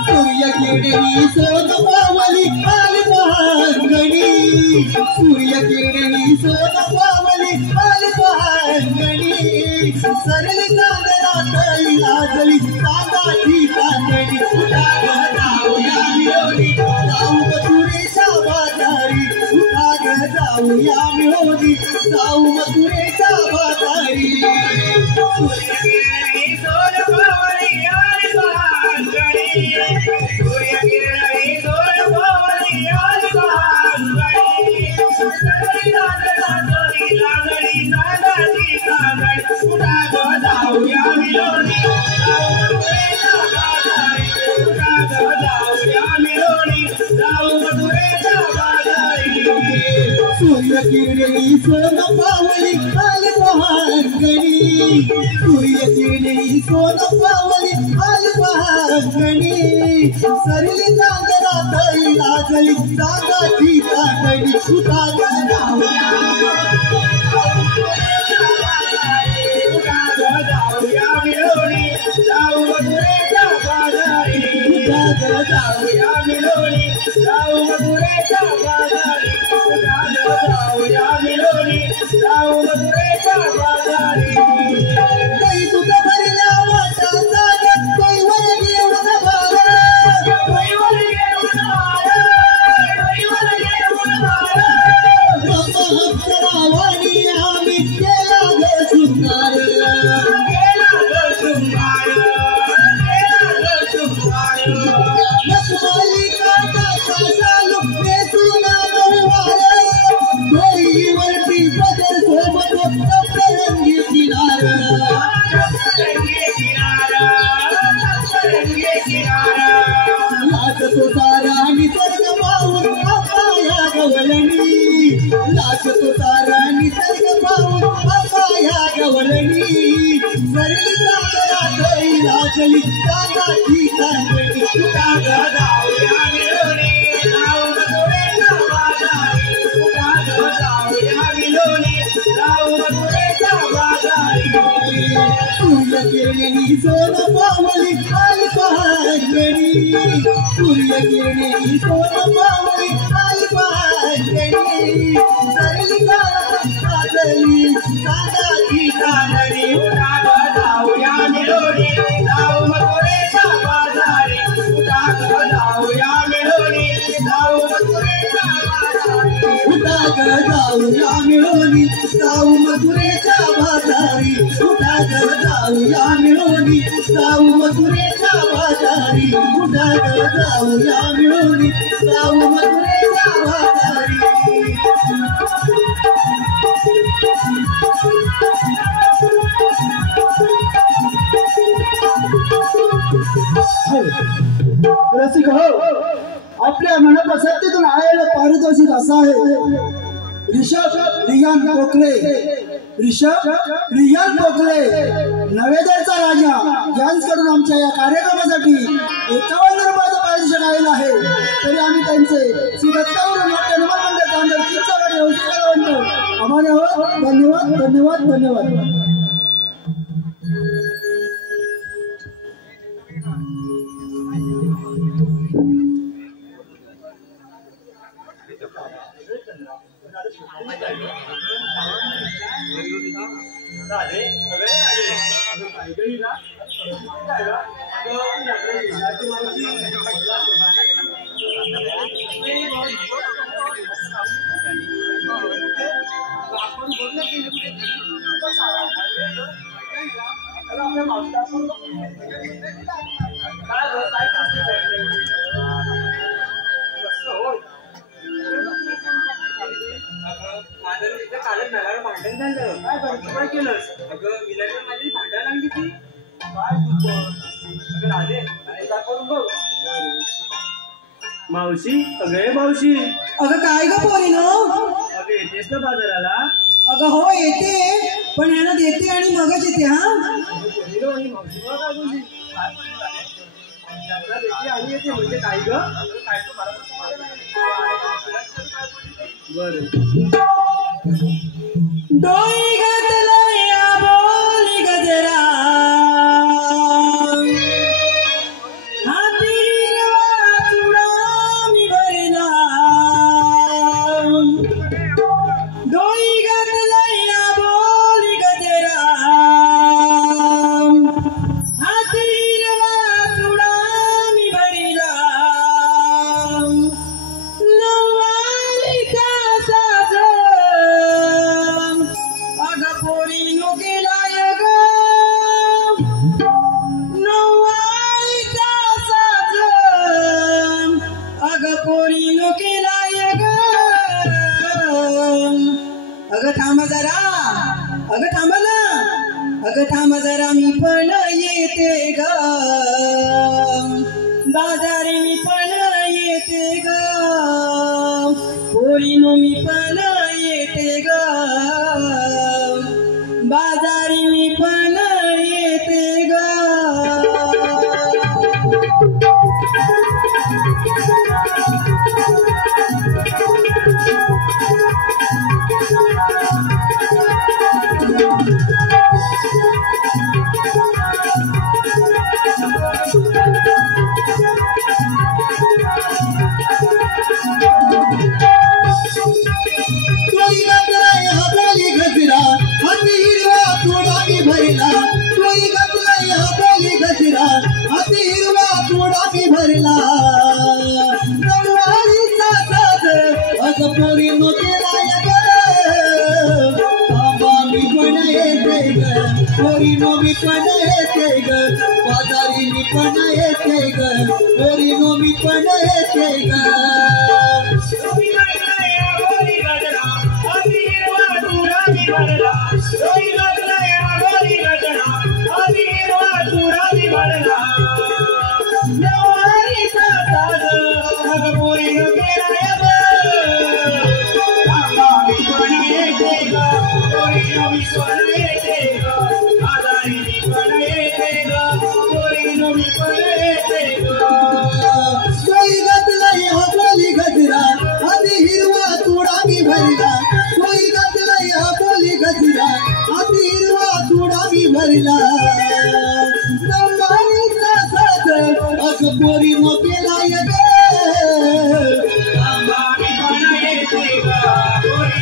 सूर्य किरणे सोन पावली आली पांगणी सूर्य किरणे सोन पावली आली पांगणी सरली चांदरात लाजली चांदाची चांदणी उठा ग जाऊया मिळून जाऊ मथुरेच्या बाजारी उठा ग जाऊया मिळून जाऊ मथुरेच्या बाजारी सूर्य किरणे सोन पावली आली पांगणी सूर्य किरणे सोन पावली आली पांगणी सरली चांदरात लाजली चांदाची चांदणी उठा ग जाऊया मिळून जाऊ मथुरेच्या बाजारी उठा ग जाऊया मिळून जाऊ मथुरेच्या बाजारी सूर्य किरणे सोन पावली आली पांगणी सूर्य किरणे सोन पावली आली पांगणी सरली चांदरात लाजली चांदाची चांदणी उठा ग जाऊया मिळून जाऊ मथुरेच्या बाजारी उठा ग जाऊया मिळून जाऊ मथुरेच्या बाजारी उठा ग जाऊया मिळून जाऊ मथुरेच्या बाजारी काही तुझा भरल्या वाटाचा कैवर घेऊन भारत कैवर घेऊन भारत अप्सरावाणी आम्ही केला ग शृंगार लक्ष्मली काटा चालू गवळणी लाजतो तारा निसर्ग पाहून अपाया गवळणी सरली कातरातही लागली काताची कांगणी उठाग जाऊया मिळवणी जाऊ मथुरेच्या बाजारी उठाग जाऊया मिळवणी जाऊ मथुरेच्या बाजारी सूर्यकिरणी सोन पावली आली पहाटणी सूर्यकिरणी सोन पावली आली पहाटणी सरली कातली काताची कांगणी उठाग जाऊया मिळवणी जाऊ मथुरेच्या बाजारी उठाग जाऊया मिळवणी जाऊ मथुरेच्या बाजारी उठाग जाऊया मिळवणी जाऊ मथुरेच्या बाजारी उठाग जाऊया मिळवणी जाऊ मथुरेच्या बाजारी उठाग जाऊया मिळवणी जाऊ मथुरेच्या बाजारी रसिक हो आपल्या मनपसंतीतून आलेलं पारितोषिक असं आहे ऋषभ रियान पोकले ऋषभ रियान पोकले नवेदरचा राजा यांच्याकडून आमच्या या कार्यक्रमासाठी 51 रुपयाचं पारितोषिक आलेलं आहे तरी आम्ही त्यांचे श्री दत्तावरून नाट्य निर्माण मंडळ तांदळ चिंचावाडी हौशीला म्हणतो आम्हाला हो धन्यवाद धन्यवाद धन्यवाद मावशी अगं मावशी अगं काय ग पोरीनो अगं येतेस ना बाजाराला अगं हो येते पण ह्याला देते आणि मगच येते हा म्हणजे काय ग बर डोई घातला या बोली गजरा हाती हिरवा चुडा मी भरला डोई घातला या बोली गजरा हाती हिरवा चुडा मी भरला नवाली का साज अगं पोरीनो गेलाय ग नवालीचा साज अगं पोरीनो गेलाय ग अगं थांबा जरा अगं थांबा ना अगं थांबा जरा मी पण येते ग बाजारी मी पण येते ग पोरीनो मी पण येते ग बाजारी मी पण येते ग तोई गजराय हाताली गजरा हाती हिरवा चुडा मी भरला तोई गजराय हाताली गजरा हाती हिरवा चुडा मी भरला नववारीचा साज अगं पोरीनो केलाय ग थांबा मी पण येते ग पोरीनो मी पण येते ग बाजारी मी पण येते ग पोरीनो मी पण येते ग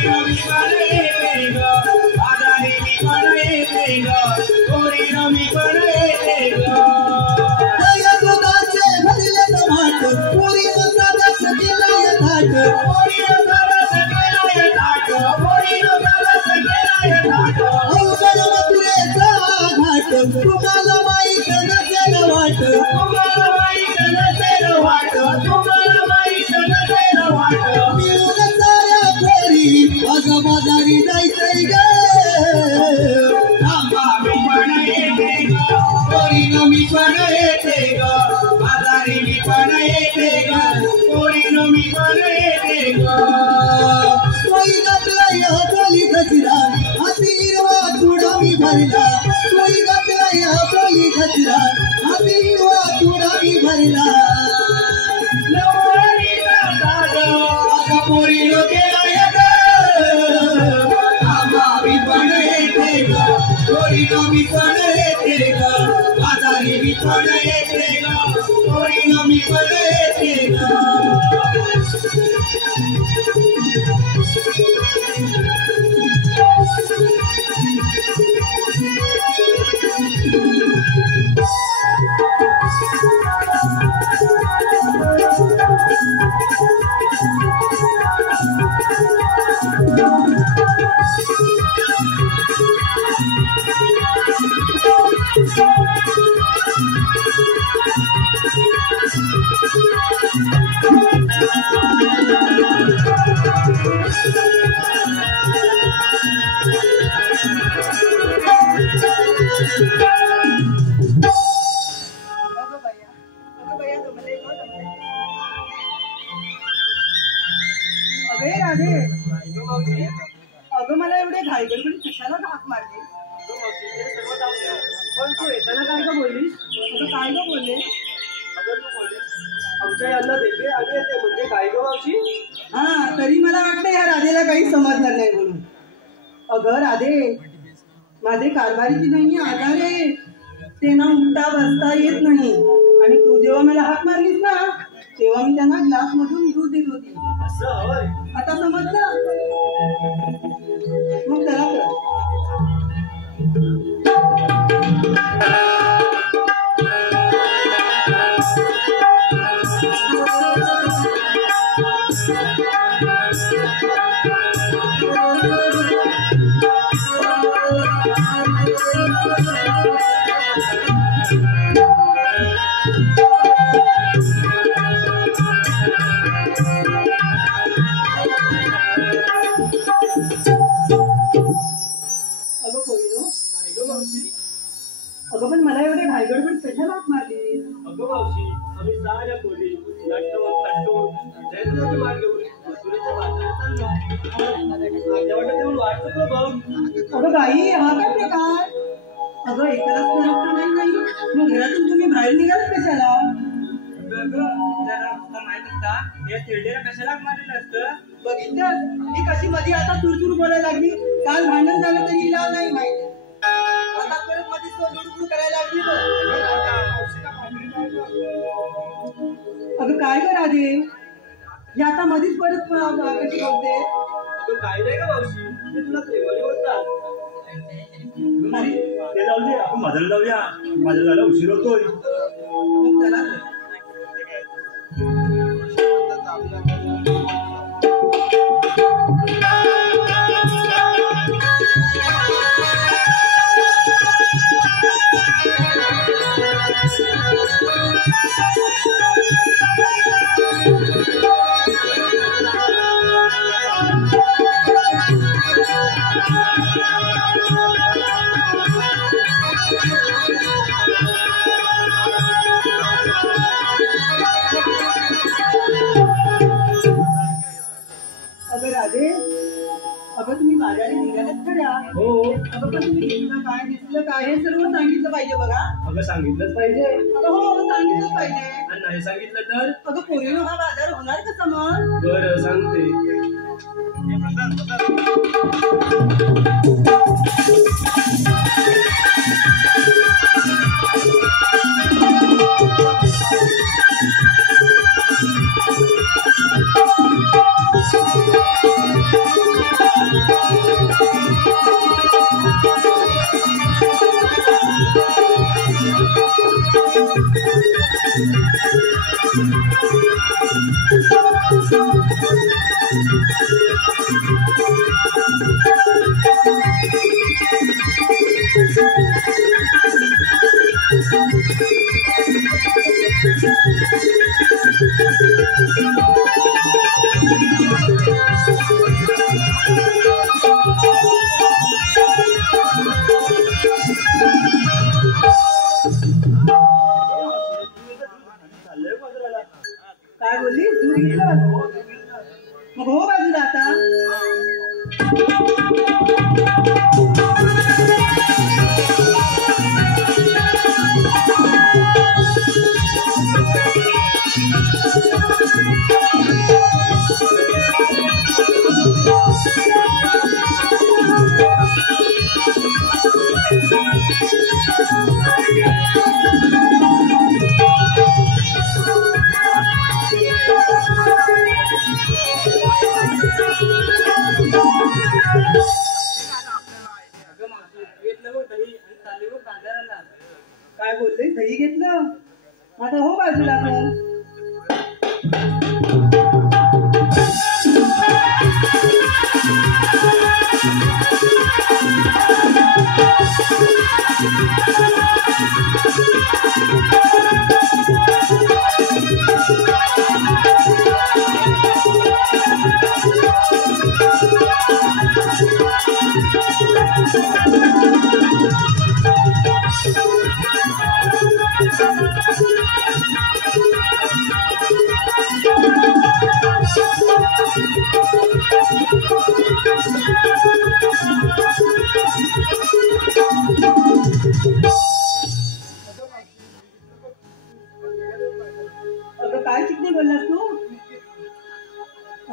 मी पण येते ग बाजारी मी पण येते ग पोरीनो मी पण येते ग दया दुधाचे भरले टमाट पोरीनो साधा सकेलाय थाट पोरीनो साधा सकेलाय थाट पोरीनो साधा सकेलाय थाट अवघड मथुरेचा घाट तुम्हाला माहीत नसेल वाट तुम्हाला माहीत नसेल वाट तुम्हाला माहीत नसेल वाट मिळून साऱ्या पोरी अगं बाजारी जायचंय ग थांबा मी पण येते ग पोरीनो मी पण येते ग बाजारी मी पण येते ग पोरीनो मी पण येते ग सोयी घातलाय पोली गजरा हाती हिरवा तुडा मी भरला सोयी घातलाय पोली गजरा हाती हिरवा तुडा मी भरला नववारीचा साज अगं पोरीनो केलाय ग थांबा मी पण येते ग पोरीनो मी पण येते ग बाजारी मी पण येते ग पोरीनो मी पण येते ग अगं मला एवढे घाईगडबडी कशाला हाक मारली पण तू येताना काय का बोललीस अगं काय ग बोलले अगं तू बोललीस आमच्या यांना देते आणि येते म्हणजे काय ग मावशी हा तरी मला वाटतं या राधेला काही समजणार नाही म्हणून अगं राधे माझे कारभारीची नाही आधार आहे ते ना उठता बसता येत नाही आणि तू जेव्हा मला हाक मारलीस ना तेव्हा मी त्यांना ग्लास मधून दूध देत होती असं होय आता समजलं मग त्याला कर अगं पण मला एवढे घाईगडबड कशाला हाक मारली अगं मावशी आम्ही साऱ्या पोरी नटवून थटवून जयंतीचे मार्ग घेऊन मथुरेच्या बाजारात चाललो माझ्या वाटत येऊन वाट चुकलो बघ अगं बाई हा काय प्रकार अगं एकालाच प्रश्न नाही मग घरातून तुम्ही बाहेर निघालात कशाला माहित असता या चिरडेला कशाला मारलेलं असतं बघितलं ही कशी मध्ये आता चुरचुर बोलायला लागली काल भांडण झालं तरी हिला नाही माहिती आता परत मध्ये लुडबुड करायला लागली अगं काय ग राधे या आता मध्येच परत कशी बोलते अगं काय नाही का मावशी मी तुला प्रेमाने बोलतात ते जाऊ दे आपण बाजारात जाऊया बाजाराला उशीर होतोय मग त्याला राधे अगं तुम्ही बाजारात निघालात खऱ्या हो अगं पण तुम्ही घेतलं काय दिसलं काय हे सर्व सांगितलं पाहिजे बघा अगं सांगितलंच पाहिजे अगं हो सांगितलंच पाहिजे आणि नाही सांगितलं तर अगं पोरीनो हा बाजार होणार कसा मग बरं सांगते काय बोलली दूध घेतलं मग हो बाजूला आता काय बोलले दही घेतलं आता हो बाजूला काय चिकनी बोललास तू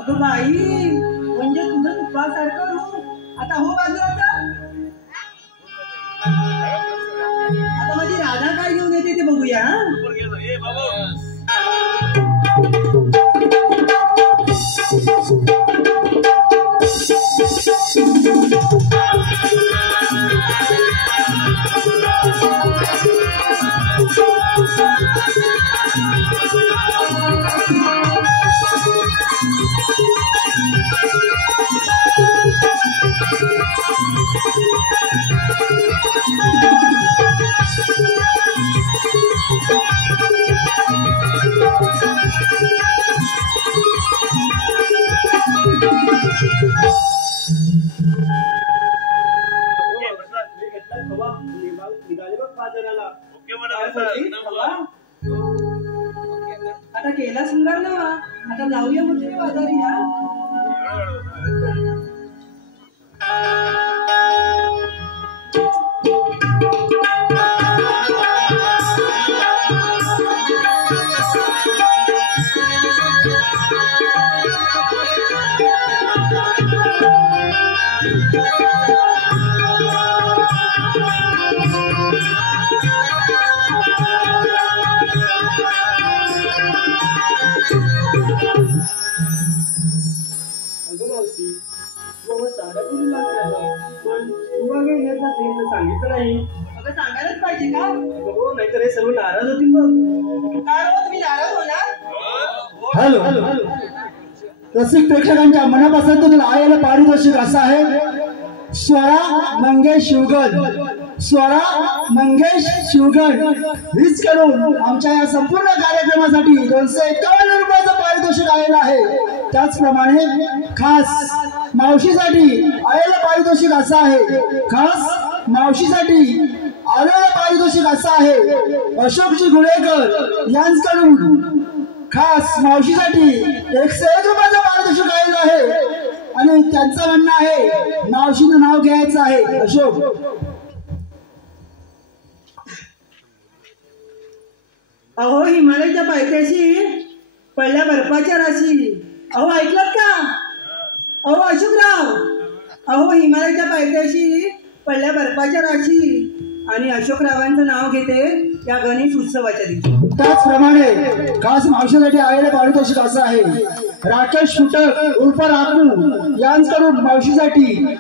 अगं बाई म्हणजे तुझं तुपासारखं रूप आता हो बाजूला आता माझी राधा काय घेऊन येते ते बघूया आता केला सुंदर ना आता जाऊया मुठे बाजारी सांगितलं नाही अगं सांगायलाच पाहिजे का हो नाहीतर हे सर्व नाराज होतील बघ काय हो तुम्ही नाराज होणार हॅलो रसिक प्रेक्षकांच्या मनापासून आलेलं पारितोषिक असं आहे स्वरा मंगेश शिवगण हीच करून आमच्या या संपूर्ण कार्यक्रमासाठी 251 रुपयाचं पारितोषिक आलेलं आहे त्याचप्रमाणे खास मावशीसाठी आलेलं पारितोषिक असं आहे खास मावशीसाठी आलेलं पारितोषिक असं आहे अशोकजी गुळेकर यांच्याकडून खास मावशीसाठी 101 रुपयाचं पारितोषिक आलेलं आहे आणि त्यांचं म्हणणं आहे मावशीचं नाव घ्यायचं आहे अशोक अहो हिमालयाच्या पायथ्याशी पहिल्या बर्फाच्या राशी अहो ऐकलात का अहो अशोकराव अहो हिमालयाच्या पायथ्याशी पहिल्या बर्फाच्या राशी आणि अशोकरावांचं नाव घेते या गणेश उत्सवाच्या दिवशी त्याचप्रमाणे खास मावशीसाठी आलेलं पारितोषिक असं आहे राकेश फुटक उर्फ राकू यांच्याकडून मावशीसाठी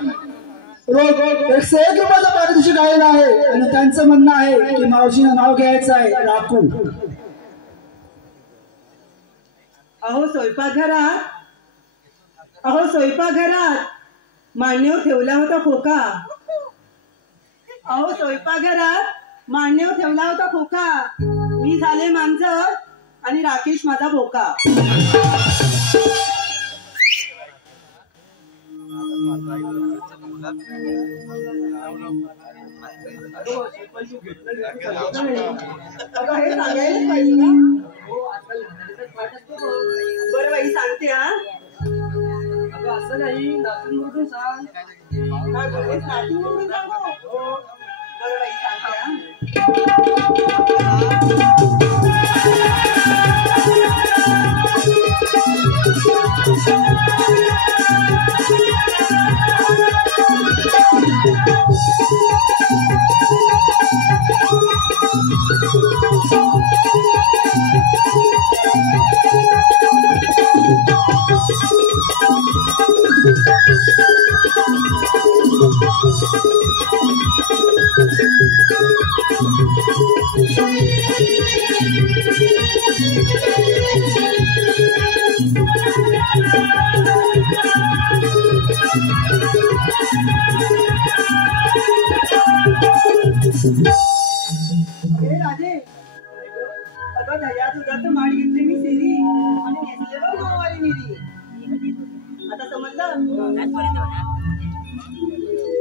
रोज 101 रुपयाचं पारितोषिक आलेलं आहे आणि त्यांचं म्हणणं आहे की मावशीनं नाव घ्यायचं आहे राकू अहो स्वयंपाकघरात अहो स्वयंपाकघरात मांडणीवर ठेवला होता खोका. अहो स्वयंपाकघरात मांडणीवर ठेवला होता खोका. मी झाले मांजर आणि राकेश माझा भोका. अगं हे सांगायलाच पाहिजे का? बरं बाई सांगते हा. अगं असं नाही, नाचून म्हणून सांग. काय बोलतेस? नाचून म्हणून सांगू? बरं बाई सांगते हा. राजे अगं दह्या दुधाचं माठ घेतले मी सेरी आणि घेतले बघ गव्हावाली मिरी. आता समजलं?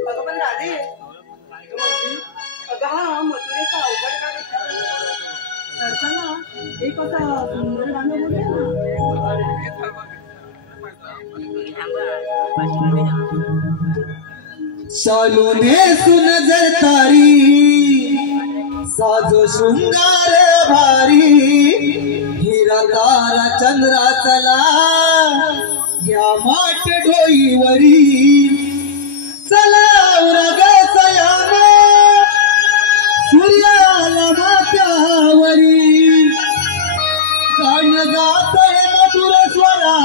अगं पण राजे अगं हा मथुरेचा अवघड का करताना एक असा सुंदर गाणं बोलले ना. चालूने सुनजर तारी साजो शृंगार भारी हिरा तारा चंद्रा चला घ्या माठ डोईवरी चला उरग सयामा सूर्याला माथ्यावरी गाण गातय मधुर स्वरा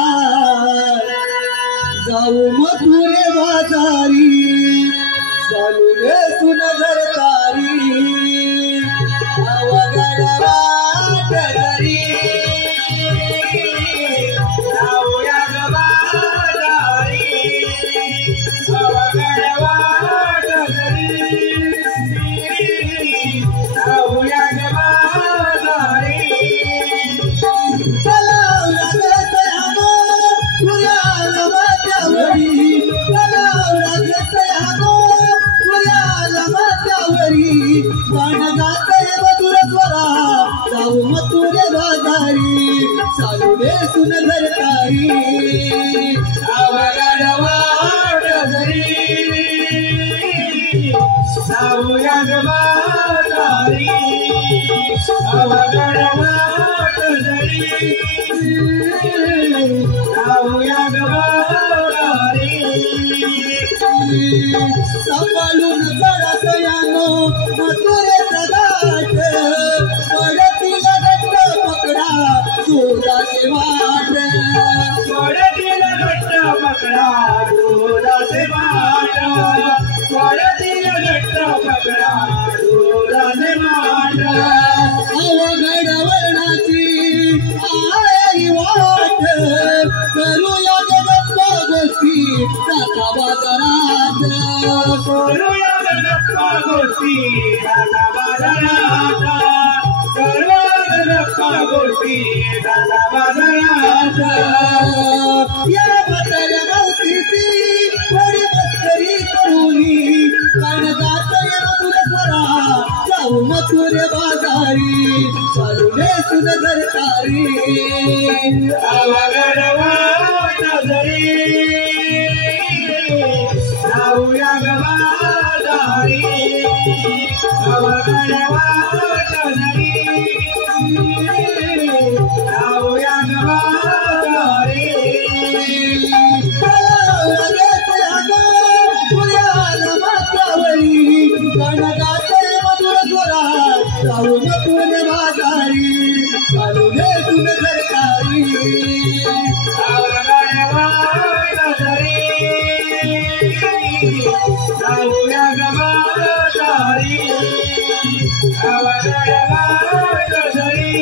जाऊ मथुरे बाजारी चालूने सुनजर तारी अवघड वाट धरी जाऊया ग बाजारी अवघड वाट धरी जाऊया ग बाजारी चला उरग सयामा सूर्याला माथ्यावरी चला उरग सयामा सूर्याला माथ्यावरी गाण गातय मधुर स्वरा जाऊ मथुरे बाजारी चालूने सुनजर तारी अवघड वाट धरी जाऊया ग बाजारी अवघड वाट धरी जाऊया ग बाजारी सांभाळून जरासयानो मथुरेचा घाट पडतील घट्ट पकडा दुधाचे वाट पडतील घट्ट पकडा दुधाचे वाट पडतील घट्ट पकडा दुधाचे वाट अवघड वर्णाची आई वाट करूया ग गप्पा गोष्टी जाता बाजारात करूया ग गप्पा गोष्टी जाता बाजारात करूया ग गप्पा गोष्टी जाता बाजारात या म्हाताऱ्या मावशीची थोडी मस्करी करूनी गाण गातय मधुर स्वरा जाऊ मथुरे बाजारी चालूने सुनजर तारी अवघड वाट धरी जाऊया ग बाजारी अवघड वाट धरी जाऊया ग बाजारी माथ्यावरी गाण गातय मधुर स्वरा जाऊ मथुरे बाजारी चालूने सुनजर तारी अवघड वाट धरी जाऊया ग बाजारी अवघड वाट धरी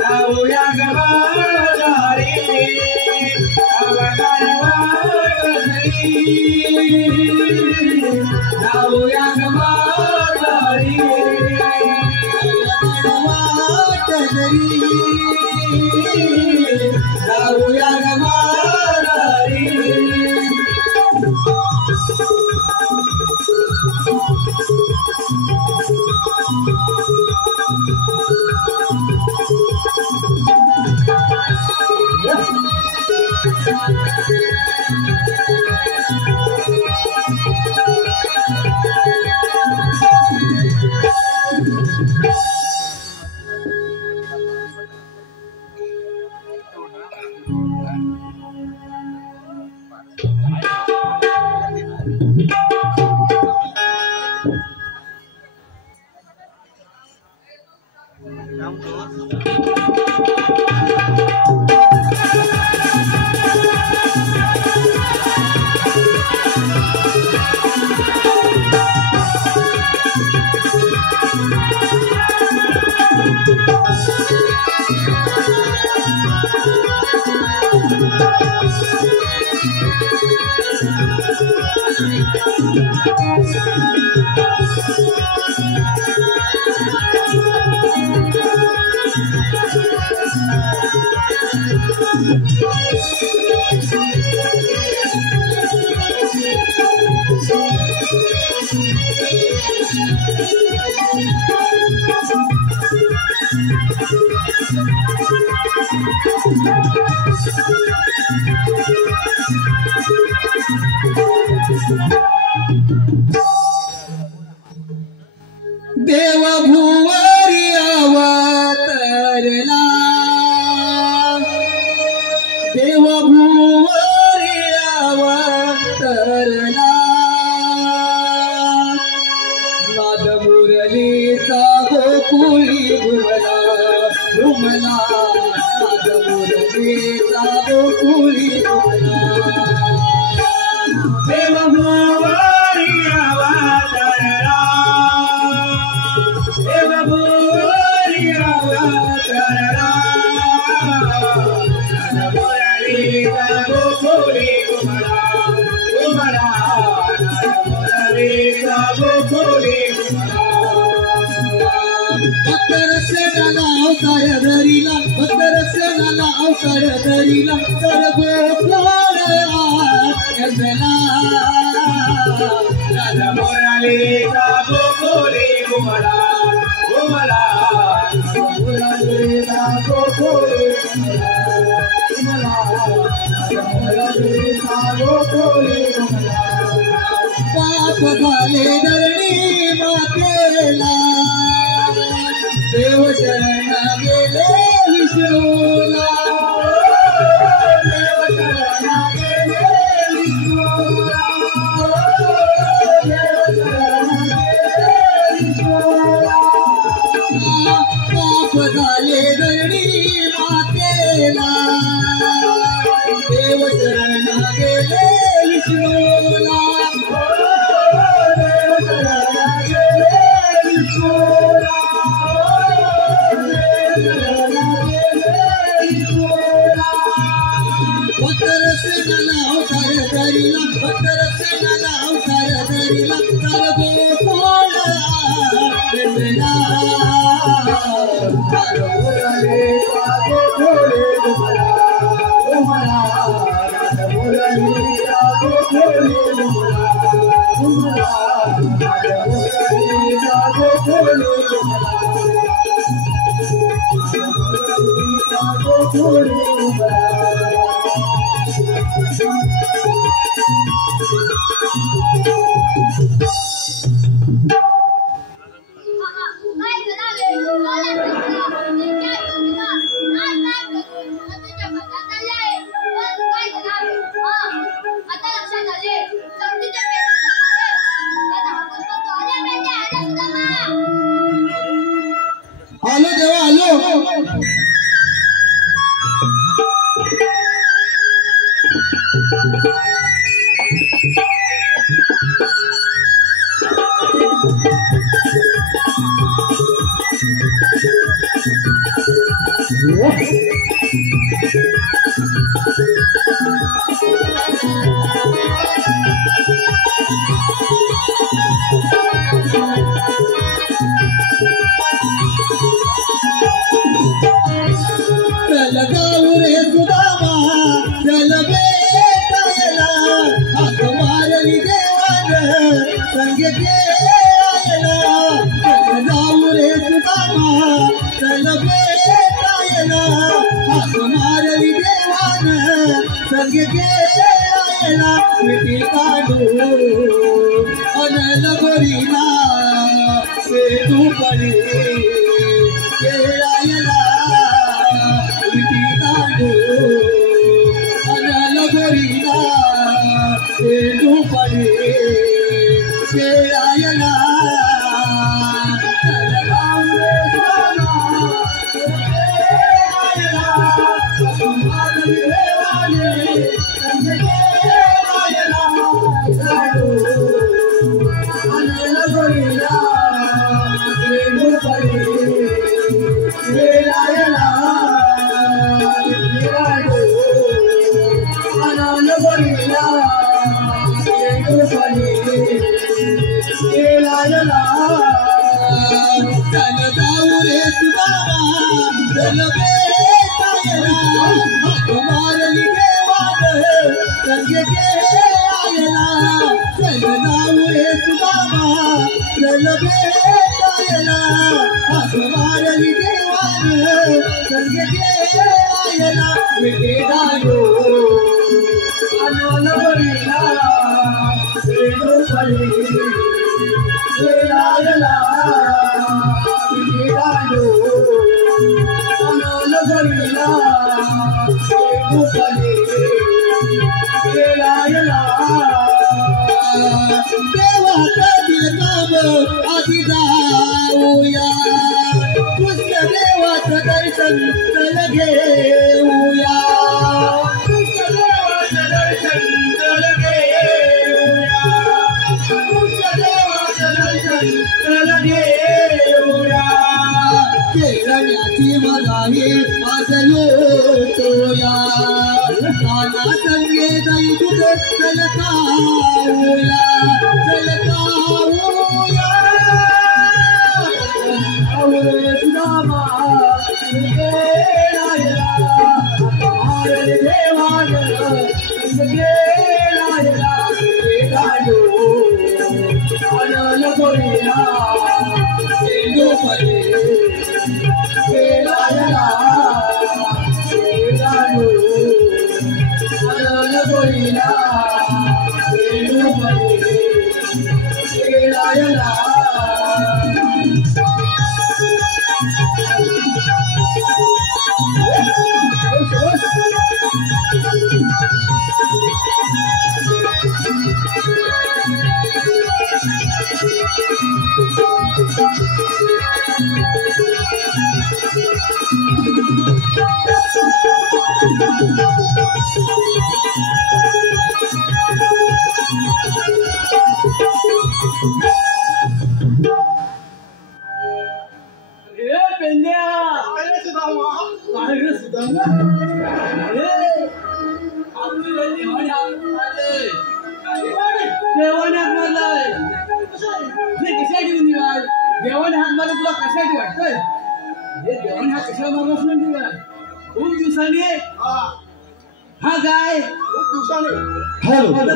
जाऊया ग बाजारी जाऊया गमारी वाट घरी जाऊया गमारी देव भुवरी अवतरला देव भुवरी अवतरला नाद मुरलीचा गोकुळी घुमला घुमला नाद मुरलीचा गोकुळी घुमला देव भुवरी अवतरला अवतार धरीला भक्तर सेनाला अवतार धरीला तर गोकुळला राजा मोरालीचा गोकुळी घुमला घुमला मोरालीचा गोकुळी घुमला मोरालीचा गोकुळी घुमला पाप झाले धरणी मातेला देव शरण गेले विष्णूला देव शरण गेले विष्णूला देव शरण गेले विष्णूला पाप झाले धरणी मातेला देव शरण गेले विष्णूला देव शरण गेले विष्णूला भक्तर सेनाला अवतार धरीला भक्तर सेनाला अवतार धरीला तर गोकुळला घुमला मुरलीचा गोकुळी घुमला घुमला मुरलीचा गोकुळी घुमला घुमला मुरलीचा गोकुळी घुमला मुरलीचा गोकुळी घुमला आलो देवा आलो संग खेळायला चल जाऊ रे सुदामा चल भेटायला हाक मारली देवान संग खेळायला विठी काढू अनल गोरीला पेटू पडे खेळायला विठी काढू अनल गोरीला पेटू पडे खेळायला चल जाऊ रे सुदामा चल भेटायला हाक मारली देवान संग खेळायला चल जाऊ रे सुदामा चल भेटायला हाक मारली देवान संग खेळायला विठी काढू अनल गोरीला पेटू पडे खेळायला विठी काढू अनल गोरीला पेटू पडे खेळायला देवाचा दिलकाम आधी जाऊया कृष्ण देवाचं दर्शन चल घेऊया कृष्ण देवाचं दर्शन चल घेऊया कृष्ण देवाचं दर्शन चल घेऊया खेळण्याची मजा हे आज लुटूया नाना संगे जाई तुझे चल खाऊया चल खाऊया आवरे सुदामा खेळायला मारले देवान खेळायला काढू अनल गोरीला पेटू पडे खेळायला काढू अनल गोरीला पेटू पडे खेळायला देवाने हात मारला तुला कशासाठी वाटतंय देवाने हात कशाला मारला असं काय खूप दिवसांनी हा गाय खूप दिवसांनी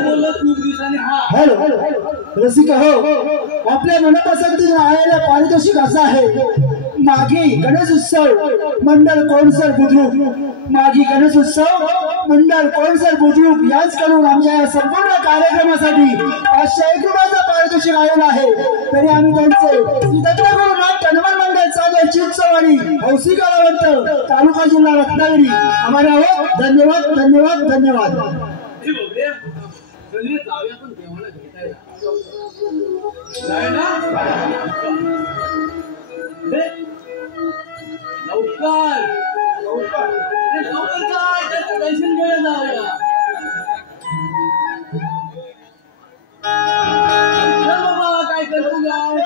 बोललो खूप दिवसांनी हा हॅलो रसिका हो आपल्या मनपसंतीने आलेला पारितोषिक असं आहे माघी गणेश उत्सव मंडळ कोणसर बुद्रुक माघी गणेश उत्सव मंडळ कोणसर बुद्रुक याच करून आमच्या या संपूर्ण कार्यक्रमासाठी 501 रुपयाचं पारितोषिक आलेलं आहे तरी आम्ही त्यांचे दत्तगुरु नाथ हनुमान मंडळ सागर चिंचवाडी हौसी कलावंत तालुका जिल्हा रत्नागिरी हमारे आहोत धन्यवाद धन्यवाद धन्यवाद लवकर काय त्याचं दर्शन घ्यायला जाऊया बाबा काय करतो गाय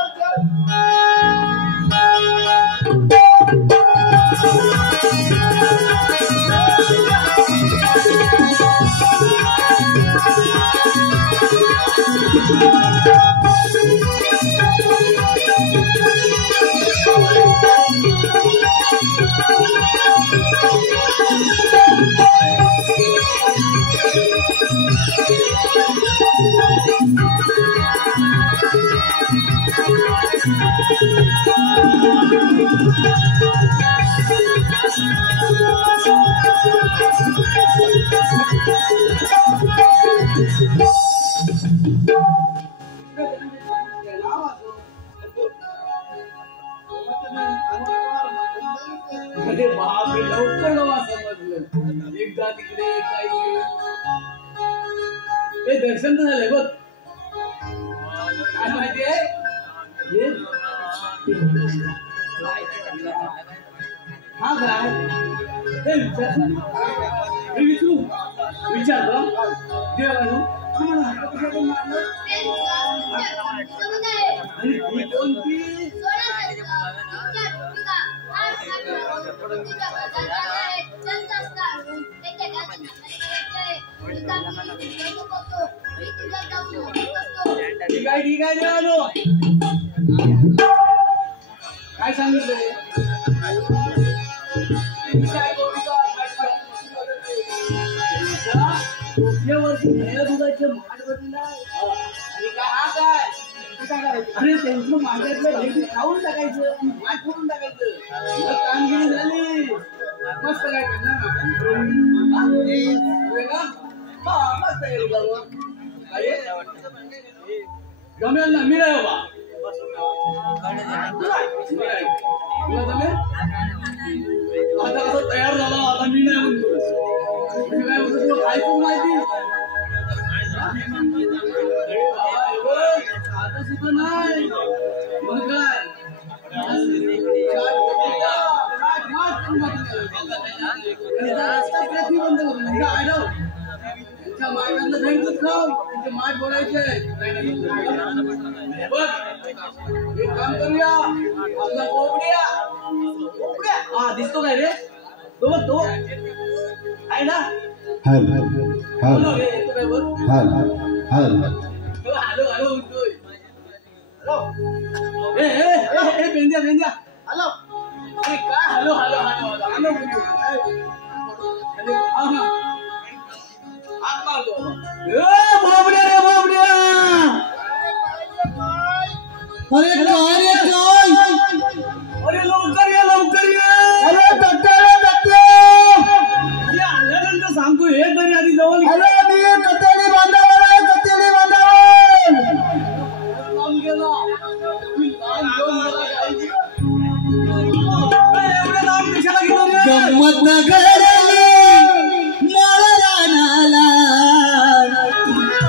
अरे बापरे, लवकर नवा समजलं. एकदा तिकडे एकदा इकडे. ते दर्शन तर झालंय बघ. काय माहितीये हा काय हे विचारतो देवानो आम्हाला हात कशाला मारलं आणि ही कोणती ठीक आहे देवानो काय सांगितलं दुधाचे माठ बदलला आणि काय अरे त्यांचं माझ्यातलं हे खाऊन टाकायचं आणि माठ फोडून टाकायचं कामगिरी झाली मस्त काय जमेल ना मी नाही आता कसं तयार झाला आता मी नाही म्हणतो काय होतं तुला खायचं माहिती आता सुद्धा नाही मग काय प्रतिबंध त्यांच्या मायकांना सांगितलं खाऊ त्यांचे माठ बोलायचे एक काम करूया आपला कोंबड्या हा दिसतो काय रे तो बघ तो आहे ना हॅलो येतो काय बघ हॅलो म्हणतोय हॅलो ए बेंद्या हॅलो अरे काय हॅलो म्हणतो बोबड्या अरे काय अरे लवकर ये अरे अरे आल्यानंतर सांगतो हे तरी आधी जवळ अरे मी कतेली बांधावर काम गेला एवढं नाम कशाला घेऊन गंमत घडली मला रानाला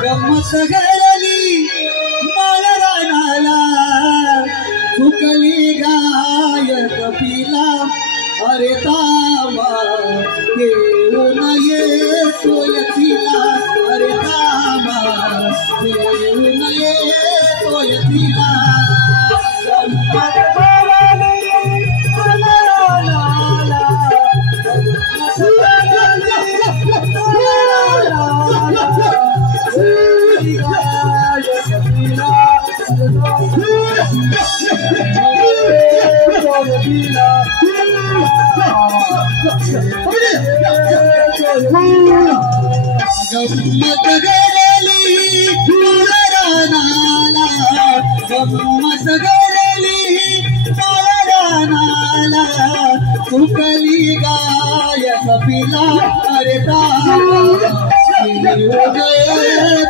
गंमत घडली मला रानाला चुकली गाय कपिला अरे तामा घेऊन येतोय तिला अरे तामा घेऊन येतोय तिला गम्मत घडली रानाला गम्मत घडली रानाला चुकली गाय कपिला अरे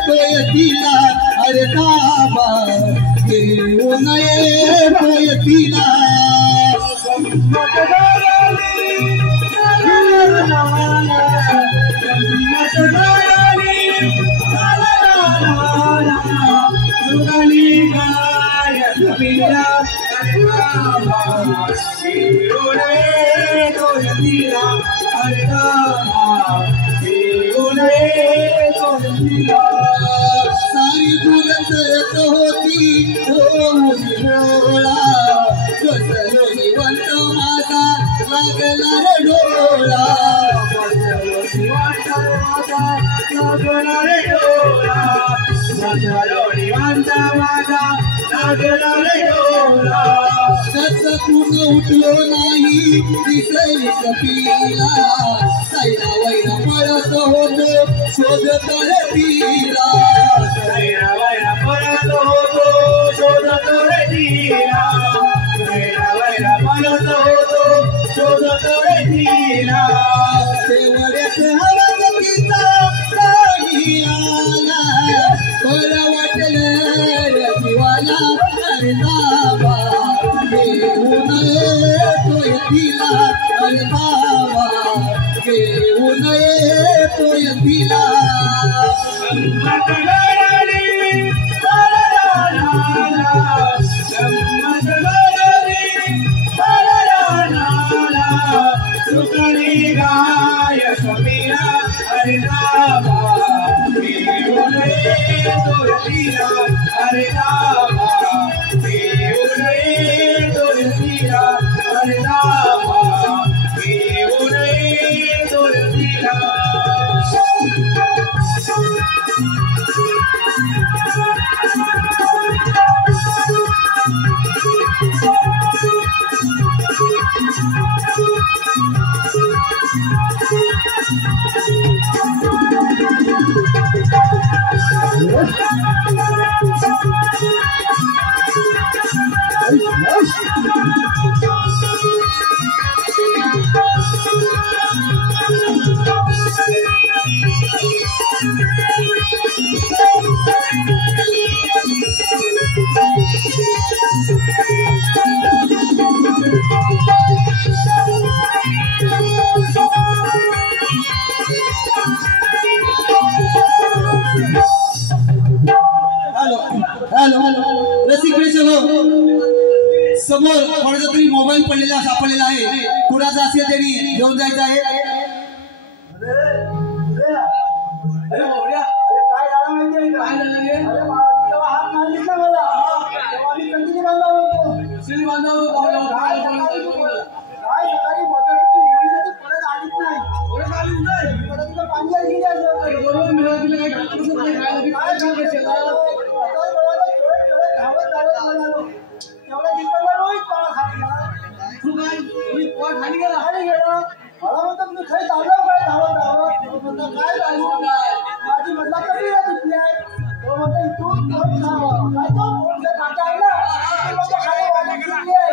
तोय तिला अरे ताबा घेऊन येतोय तिला सारी दुलत होती डोळा कसलो निवंत माझा लागला रे डोळा सत्सकून उठलो नाही दिसली कपिला सैना वैना पळत होतो शोधत रे तिला सैना वैना पळत होतो शोधत रे तिला सैना वैना पळत समोर कोणाचा तरी मोबाईल पडलेला सापडलेला आहे, कुणाचा असेल त्यांनी घेऊन जायचं आहे. अरे बाबड्या, काय झालं माहिती काय झालं रे? तेव्हा हात मागितला मला, तेव्हा मी कंटिन्यू बांधला होतो. सिल बांधावं काय सकाळी बॉटलची विहिरीमध्ये परत आलीच नाही. परत तिथं पाणी आली गेली असं. बरोबर मिळालं तुला काही घातलंच नाही, काय लागेल काय सांगू शेतात. सकाळी मला धावत आलो. तेवढ्या तिकडला रोहित पवार खाली गेला. तू काय मी पोट खाली गेला. खाली गेला. मला म्हणतो तुम्ही खाली चाललो काय धावत म्हणतो काय चालू माझी म्हटला कमी तुटली आहे. तो म्हणतो इथून घेऊन जावं. काय तो फोनच्या काका आहे ना, ती म्हणतो खाली वाली सुटली आहे.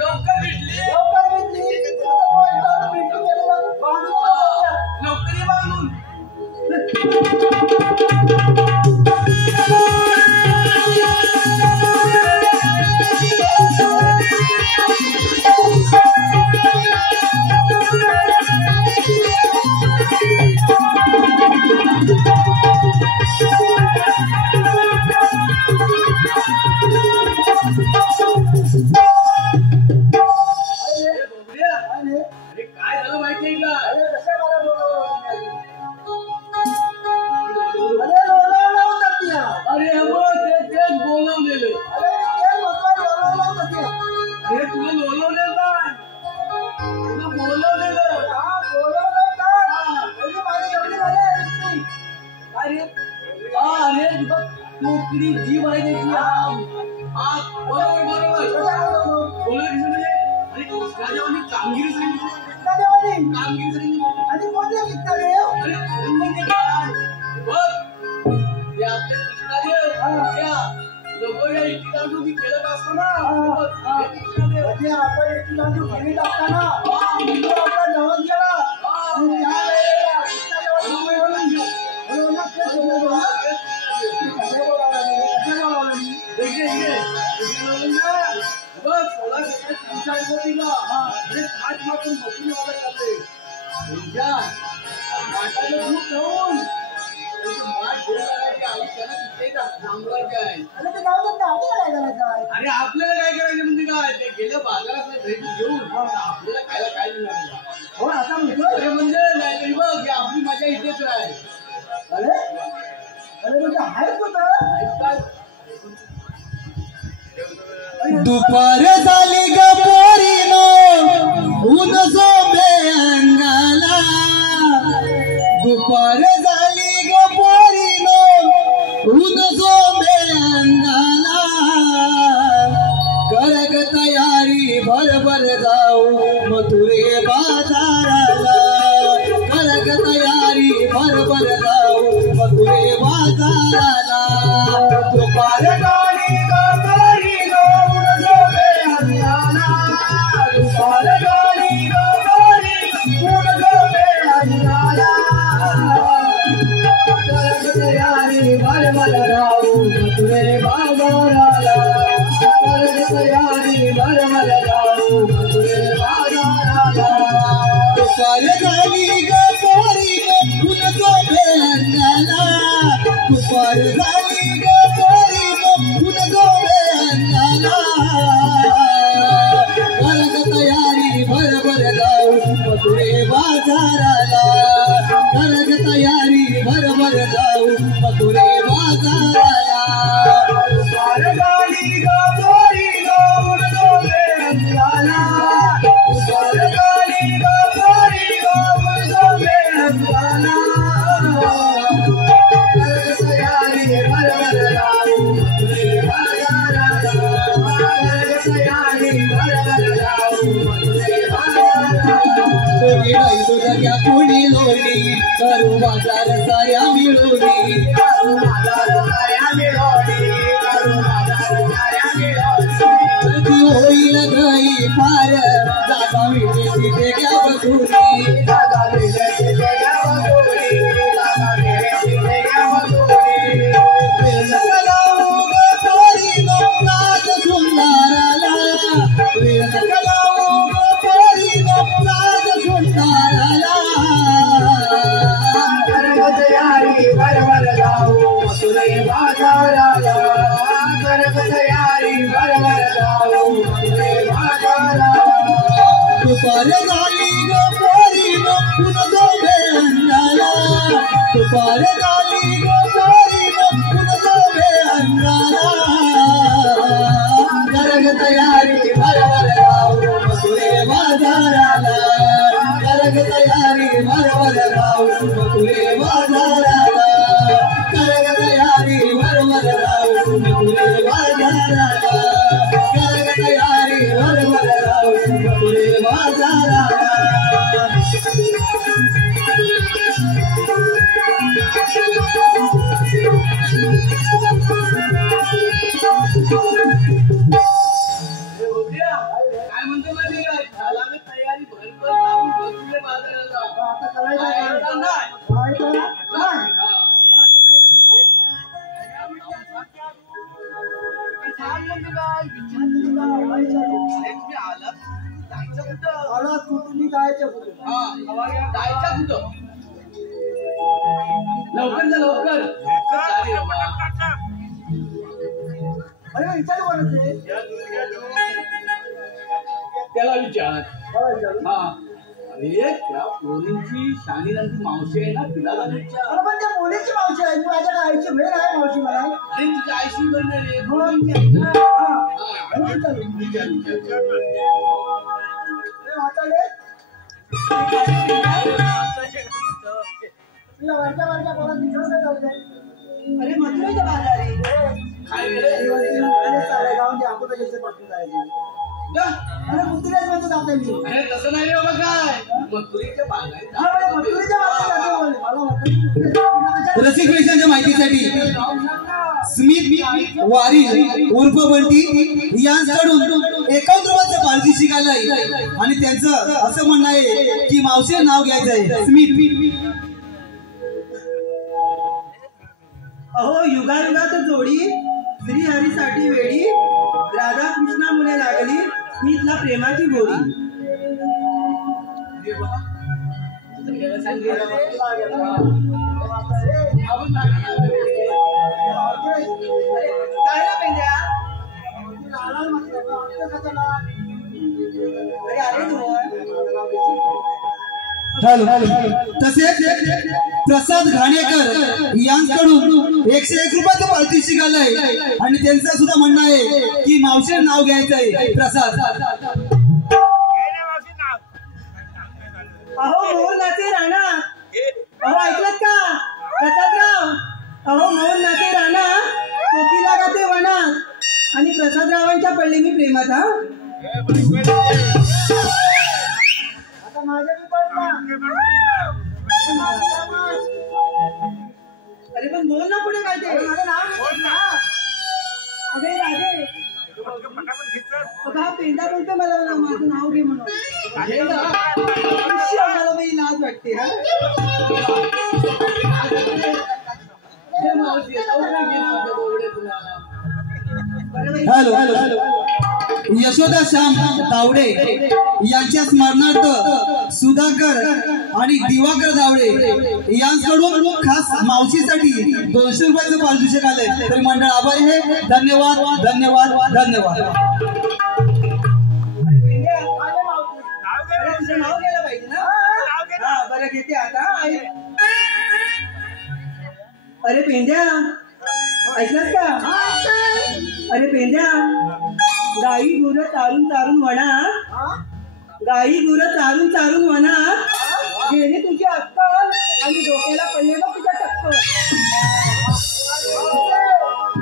लवकर भेटली. लवकर भेटली. आता रोहित भेटून गेलेला. बाजूला होत्या. लवकर ये बांधून. अरे काय झालं माहितीये का? अरे कसं मला अरे लोळवलं होतं तिला. अरे हो तेच बोलवलेलं. अरे ते म्हटलं लोळवलं होतं तिला. हे तुला बोलवलेलं काय? तुला बोलवलेलं. हा बोलवलं का? म्हणजे माझी एवढी झाली आहे. अरे अरे बघ कोकणी जीव आहे त्याची. हा बरोबर बरोबर बोलवलं कसं म्हणजे अरे कृष्णादेवानी कामगिरी सांगितली. कृष्णादेवानी कामगिरी सांगितली. आणि कोणत्या कृष्णादेव? अरे म्हणजे काय बघ ते आपले कृष्णादेव त्या लोकांना इतकी तांदूळ मी खेळत असताना हे कृष्णादेव म्हणजे आपण एकटी बाजू घरी टाकताना तो आपला नवस गेला. आणि त्यावेळेला कृष्णादेवानी बोलवलं ते बोलवलं. कशा बोलावलं मी? कशा बोलावलं मी? बघ सोळा दिवसांचा म्हणजे खाट मारून बसून वाला जाते त्यांच्या माठाला दूध ठेवून माठ घेऊन आली त्याला तिथे थांबवायचे आहे. अरे ते जाऊ दे ना, आपल्याला काय करायचं आहे? अरे आपल्याला काय करायचं म्हणजे काय ते गेलं बाजारात भेट घेऊन आपल्याला खायला काय मिळालं. हो आता म्हणतो अरे म्हणजे नाही तरी बघ ही आपली मजा इथेच आहे. अरे अरे म्हणजे आहे कुठं? दुपार झाली ग पोरीनो ऊन झोंबे अंगाला. दुपार झाली ग पोरीनो ऊन झोंबे अंगाला. कर ग तयारी भरभर जाऊ मथुरे बाजाराला. कर ग तयारी भरभर जाऊ मथुरे बाजाराला. दुपार झाली ग पोरीनो ऊन झोंबे अंगाला. दुपार झाली ग पोरीनो ऊन झोंबे अंगाला. कर ग तयारी भरभर जाऊ मथुरे बाजाराला. कर ग तयारी भरभर जाऊ मथुरे बाजाराला. दुपार झाली ग पोरीनो ऊन झोंबे झोपे अंगाला दुपार झाली ग पोरी ऊन झोपे अंगाला करग तयारी भरभर जाऊ मथुरे बाजाराला करग तयारी भरभर जाऊ मथुरे बाजाराला दुपार झाली ग पोरी ऊन झोपे अंगाला दुपार झाली ग पोरी ऊन झोपे अंगाला करग तयारी भरभर जाऊ मथुरे बाजाराला करग तयारी भरभर जाऊ मथुरे बाजाराला तुझ्या कुणी लोणी करू बाजार साऱ्या मिळूनी करू बाजार साऱ्या मिळूनी करू बाजार साऱ्या मिळूनी होईल गई फार जागा मिळते तिथे घ्या बसुनी जागा मिळते तिथे घ्या बसुनी जागा मिळते तिथे घ्या बसुनी लावू ग पोरी ग राज सुंदराला लावू ग पोरी ग राज सुंदराला करग तयारी भरभर जाऊ मथुरे बाजाराला करग तयारी भरभर जाऊ मथुरे बाजाराला दुपार झाली ग पोरी ग ऊन झोपे अंगाला दुपार झाली ग पोरी ग ऊन झोपे अंगाला करग तयारी भरभर जाऊ मथुरे बाजाराला करग तयारी भरभर जाऊ मथुरे बाजाराला करग तयारी भरभर जाऊ मथुरे बाजाराला करग तयारी भरभर जाऊ मथुरे बाजाराला काय म्हणतो माहिती काय झाला तयारी भरपूर लावून मथुरे बाजाराला आता करायचं काय? नाही काय करा? काय? आला कुठून जायचं कुठे जायचं कुठं लवकर जा लवकर चालेल बाबा. अरे विचार कोणाचे त्याला विचार हा अरे त्या पोरींची शानीरांची मावशी आहे ना तिला विचार अरे पण त्या मुलीची मावशी आहे माझ्या आईची बहीण आहे मावशी मला अरे तिची आईशी बनणार रे पोरींची आहे ना? हा. अरे विचार. विचार अरे म्हातारे, तुला वरच्या वरच्या पोरात दिसत जाऊ दे. अरे मथुरेच्या बाजारी काय रे जाऊन ते आपण पैसे पाठवून जायचे. अरे मुद्रेच मध्ये जाते मी. अरे तसं नाही रे बाबा काय मथुरेच्या बाजारात हा, म्हणजे मथुरेच्या बाबतीत जाते बोल. मला वाटतं की मुद्रेच्या बाबतीत रसिक प्रेक्षकांच्या माहितीसाठी स्मित वारी उर्फ बंटी यांच्याकडून एकांतवाचं पालखी शिकायला आहे आणि त्यांचं असं म्हणणं आहे की मावशी नाव घ्यायचं आहे स्मित. अहो युगायुगात जोडी श्रीहरीसाठी वेडी राधा कृष्णा मुले लागली स्मितला प्रेमाची गोडी. काय ना पेंड्या अरे आले तसेच प्रसाद घाणेकर यांच्याकडून 101 रुपयाचं पालखी शिकायला आहे आणि त्यांचं सुद्धा म्हणणं आहे की मावशी नाव घ्यायचं आहे प्रसाद. अहो मोहन नाचे राणा अहो ऐकलत का प्रसादराव अहो मोहन नाचे राणा कोकिला गाते वनात आणि प्रसादरावांच्या पडले मी प्रेमात. हा आता माझ्या मी पडला. अरे पण बोल ना पुढे काय ते माझं नाव घेतलं ना. अरे राधे अगं हा पेंडा बोलतो मला माझं नाव घे म्हणून. मला बाई लाज वाटते. हा हॅलो यशोदा श्याम तावडे यांच्या स्मरणार्थ सुधाकर आणि दिवाकर दावडे यांच्याकडून खास मावशीसाठी 200 रुपयाचं पारितोषिक आलंय. तरी मंडळ आभारी आहे. धन्यवाद धन्यवाद धन्यवाद. नाव घ्यायला पाहिजे ना. हा बरं घेते आता. अरे पेंड्या ऐकलंस का. अरे पेंड्या गाई गुरं चारून चारून वना. गाई गुरं चारून चारून वना गेली तुझी अक्कल आणि डोक्याला पडले ना तुझ्या टक्कल.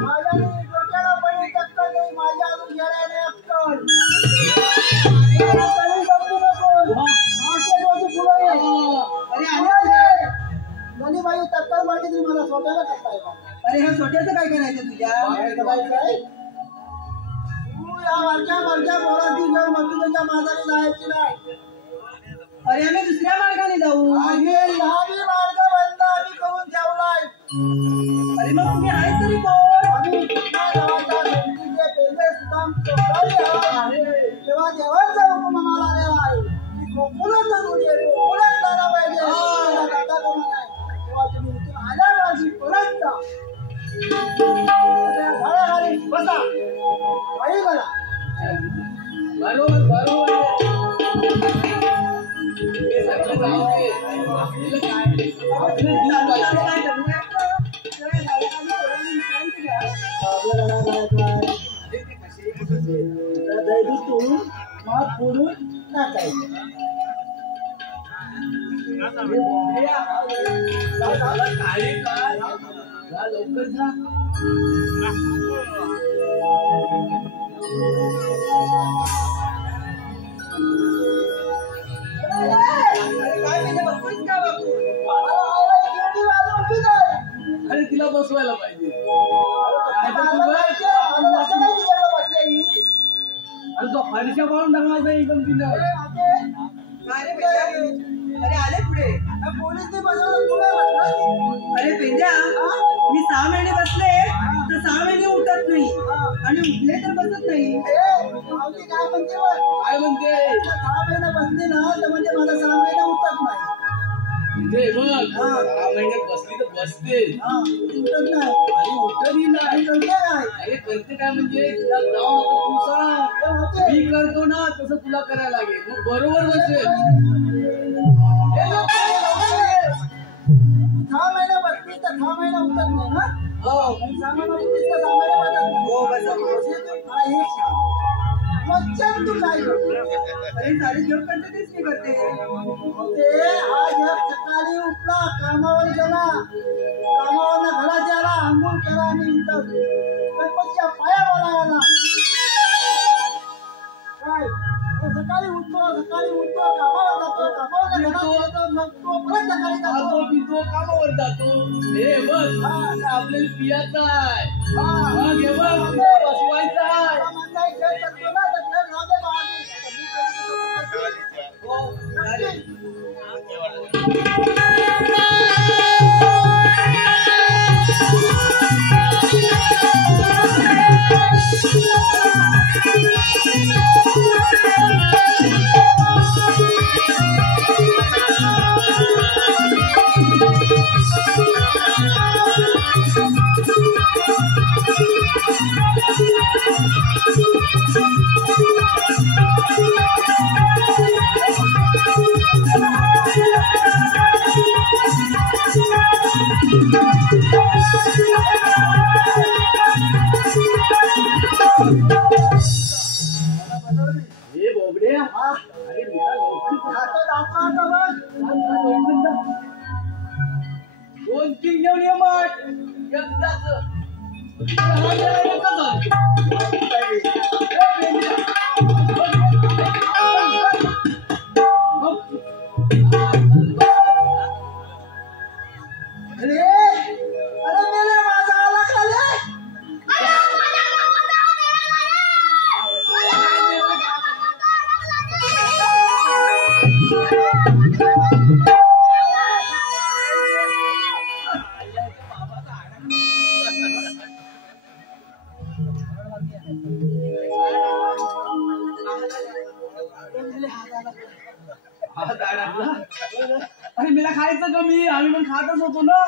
माझ्या डोक्याला पडली टक्कल नाही. माझ्या अजून गेल्याने अक्कल. गणीबाई टक्कर मारली तरी मला स्वतःला टक्काय. अरे ह्या छोट्याचं काय करायचं तुझ्या. तू या वरच्या पोरांची घेऊन मथुरेच्या माघारी जायची नाही. अरे आम्ही दुसऱ्या मार्गाने जाऊ. आणि ह्याही मार्ग बंद आम्ही करून ठेवलाय. अरे मग तुम्ही आहेत तरी कोण. आम्ही कृष्णा गावाच्या भेटीचे पेंडे सुदाम चौधरी आहे. तेव्हा देवांचा हुकूम आम्हाला देवा आहे की गोकुळात जाऊन गोकुळात जायला पाहिजे. दादा कोण नाही. तेव्हा तुम्ही इथून आल्या माझी परत जा. झाडाखाली बसा. आई बघा. बरोबर बरोबर हे सगळं जाऊ दे. आपलं दूध पाहिजे. फोडून टाकायचं. लवकर जा. अरे तिला बसवायला पाहिजे. अरे तो हर्षा पाहून टाकणार एकदम तिला. अरे आले पुढे. पोलीसने बसवलं पुढे. अरे पेंड्या मी 6 महिने बसले तर 6 महिने उठत नाही आणि उठले तर बसत नाही. काय म्हणते काय म्हणते. 6 महिने बसली ना तर म्हणजे मला 6 महिने उठत नाही. म्हणजे बघ 6 महिन्यात बसली तर बसते उठत नाही आणि उठतही नाही. करते काय. अरे करते काय म्हणजे तुला जाऊन तू सांग. मी करतो ना तसं तुला करायला लागेल. मग बरोबर बसेल. 6 महिने बसली तर 6 महिने उठत नाही ना. हो 6 महिने उठलीस तर 6 महिने वाटत नाही. हो बस. मला हे सांग. मच्छर तू काय करतो. अरे सारी जॉब करते तेच मी करते. ते आज सकाळी उठला कामावर गेला. कामावर घरात आला आंघोळ केला आणि गणपतीच्या पाया बोलायला काय. सकाळी उठतो कामावर जातो. कामावर घरात येतो. मग तो परत सकाळी जातो. पितो कामावर जातो. हे बघ आपल्याला पियाचा आहे. मग हे बघ बसवायचा आहे. हे बोबड्या अरे मेरा दोन तीन घेऊन ये मग एकदाच. मी आम्ही पण खातच होतो ना.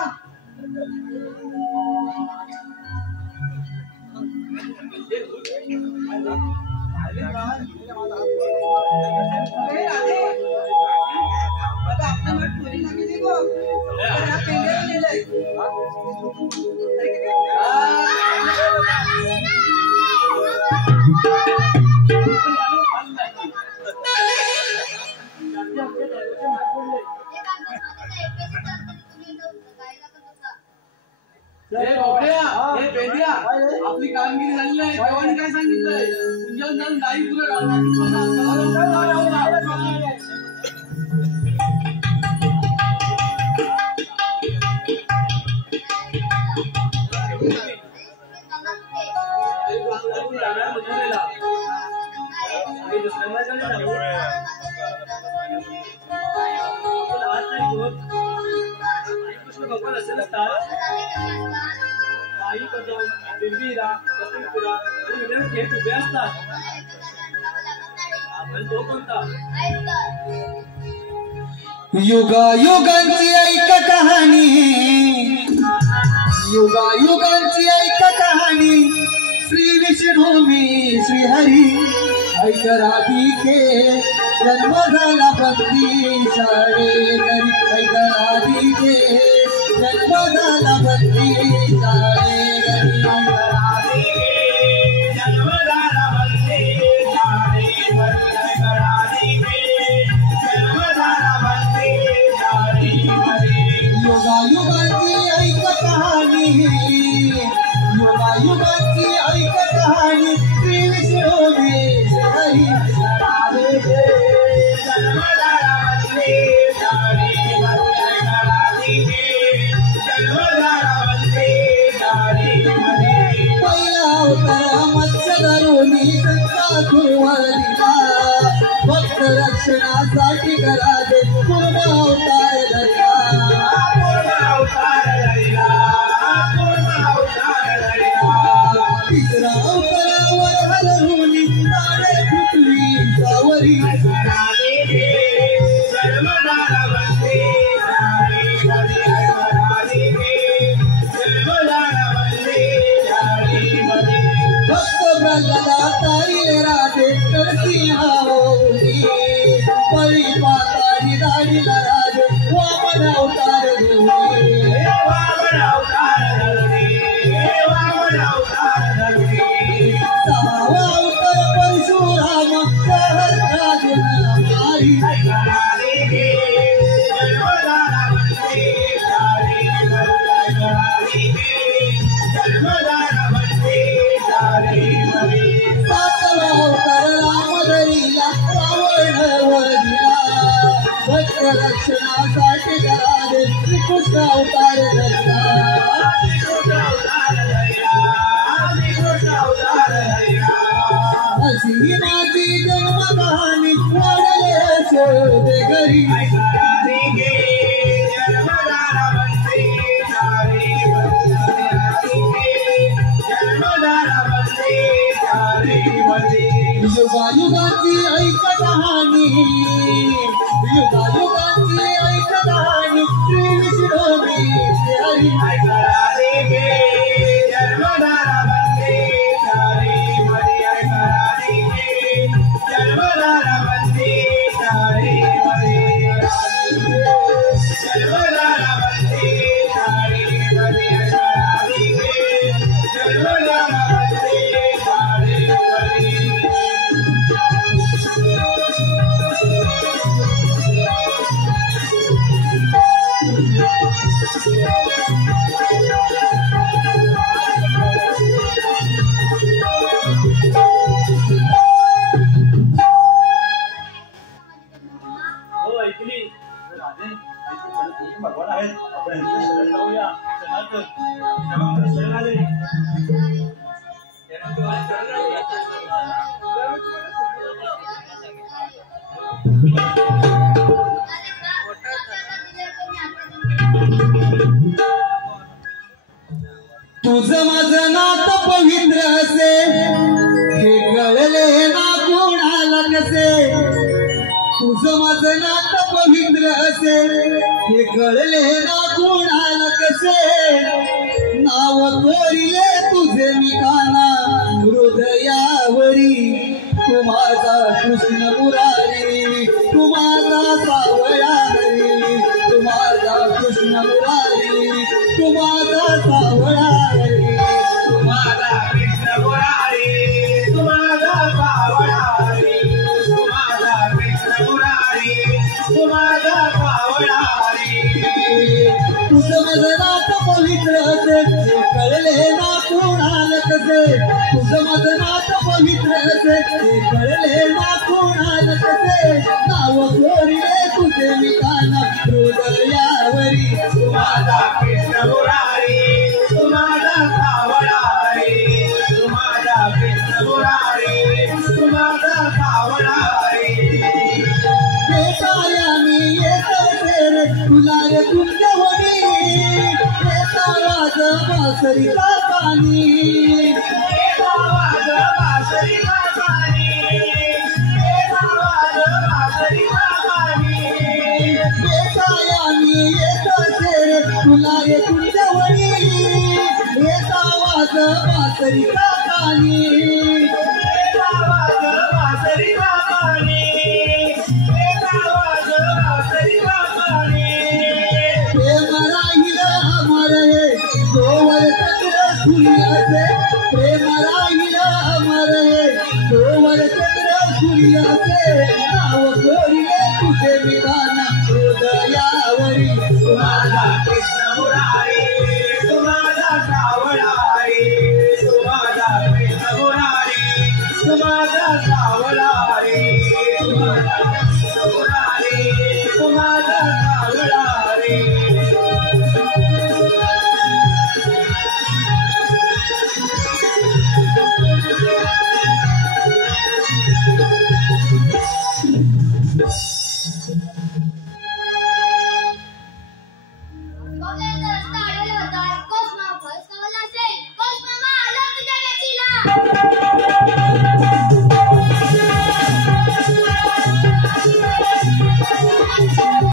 आपली कामगिरी झाली नाही. देवाने काय सांगितलंय? तुझ्या जाऊन दाई तुला भगवान असे नसतात. आई कदम बिंबीरा पतिपुरा आणि थेट उभे असतात. आपण तो कोणता? युगायुगांची ऐक कहाणी, युगायुगांची ऐक कहाणी. श्री विष्णू मी श्रीहरी ऐक राधिके जन्म झाला बंदी शाळे घरी. ऐक राधिके जन्म झाला बंदी शाळे घरी. जन्म झाला बंदी शाळे घरी. जन्म झाला बंदी शाळे घरी. युगायुगांची ऐक कहाणी, युगायुगांची ऐक कहाणी. श्री विष्णू मी श्रीहरी जन्म झाला बंदी शाळे घरी. जन्म झाला बंदी शाळे घरी. पहिला अवतार मत्स्य धरुणी संता गुरुवारीला भक्त रक्षणासाठी करावे पूर्ण अवतार धरला. पूर्ण अवतार धरला. पूर्ण अवतार धरला. तिसरा अवतारावर धरुणी तारे पृथ्वी सावरी. जन्म झाला बंदी शाळे घरी. जन्म झाला बंदी शाळे घरी. भक्त प्रल्हादा तारीले राधे नरसिंहावरी. परी पाताळी दाढीला राधे वामन अवतार धरुणी. वामन अवतार धरुणी. वामन अवतार धरुणी. सहावा अवतार परशुराम सहस्रार्जुन मारी. जन्म झाला बंदी शाळे घरी. जन्म झाला बंदी शाळे घरी. सातवा अवतार रामधरीला रावण वरीला भक्त रक्षणासाठी करावे श्रीकृष्ण अवतार धरला. कृष्ण अवतार धरला. कृष्ण अवतार धरला. अशी माझी जन्म कहाणी वाढले शोधे घरी. जन्म झाला बंदी शाळे घरी. जन्म झाला बंदी शाळे घरी. युगायुगांची ऐक कहाणी, युगायुगांची ऐक कहाणी. श्री विष्णू मी श्रीहरी जन्म झाला बंदी शाळे घरी. जन्म झाला बंदी शाळे घरी. जन्म झाला बंदी शाळे घरी. जन्म झाला बंदी शाळे घरी. हो ऐकली राधे भगवान आहेत. आपण यांच्या शरण जाऊया. चला तर शरण आले. तुझं माझं नात पवित्र असे हे कळले ना कोणाला कसे. तुझं माझं नात पवित्र असे हे कळले ना कोणाला कसे नाव कोरिले तुझे मी काना हृदयावरी तू माझा कृष्ण मुरारी तू माझा सावळा हरी तू माझा कृष्ण मुरारी तू माझा सावळा हरी तू माझा कृष्ण मुरारी तू माझा सावळा हरी तू माझा कृष्ण मुरारी तू माझा सावळा हरी तुझं मदनात पवित्र असे हे कळले ना कोणाला कसे तुझं मदनात पवित्र असे हे कळले ना कोणाला कसे नाव कोरिले तुझे मी काना हृदयावरी तू माझा कृष्ण मुरारी तू माझा सावळा हरी तू माझा कृष्ण मुरारी तू माझा सावळा हरी बेताया मी येते रे तुला रे तुझ्या वडी येता वाज बासरीचा पाणी येता वाज बासरीचा पाणी येता वाज बासरीचा पाणी बेताया मी येते रे तुला रे तुझ्या वडी येता वाज बासरीचा पाणी येता वाज बासरीचा पाणी येता वाज बासरीचा पाणी प्रेम राहील अमर हे तोवर चंद्र सूर्याचे प्रेम राहील अमर हे तोवर चंद्र सूर्याचे नाव कोरिले तुझे विधान हृदयावरी तू माझा कृष्ण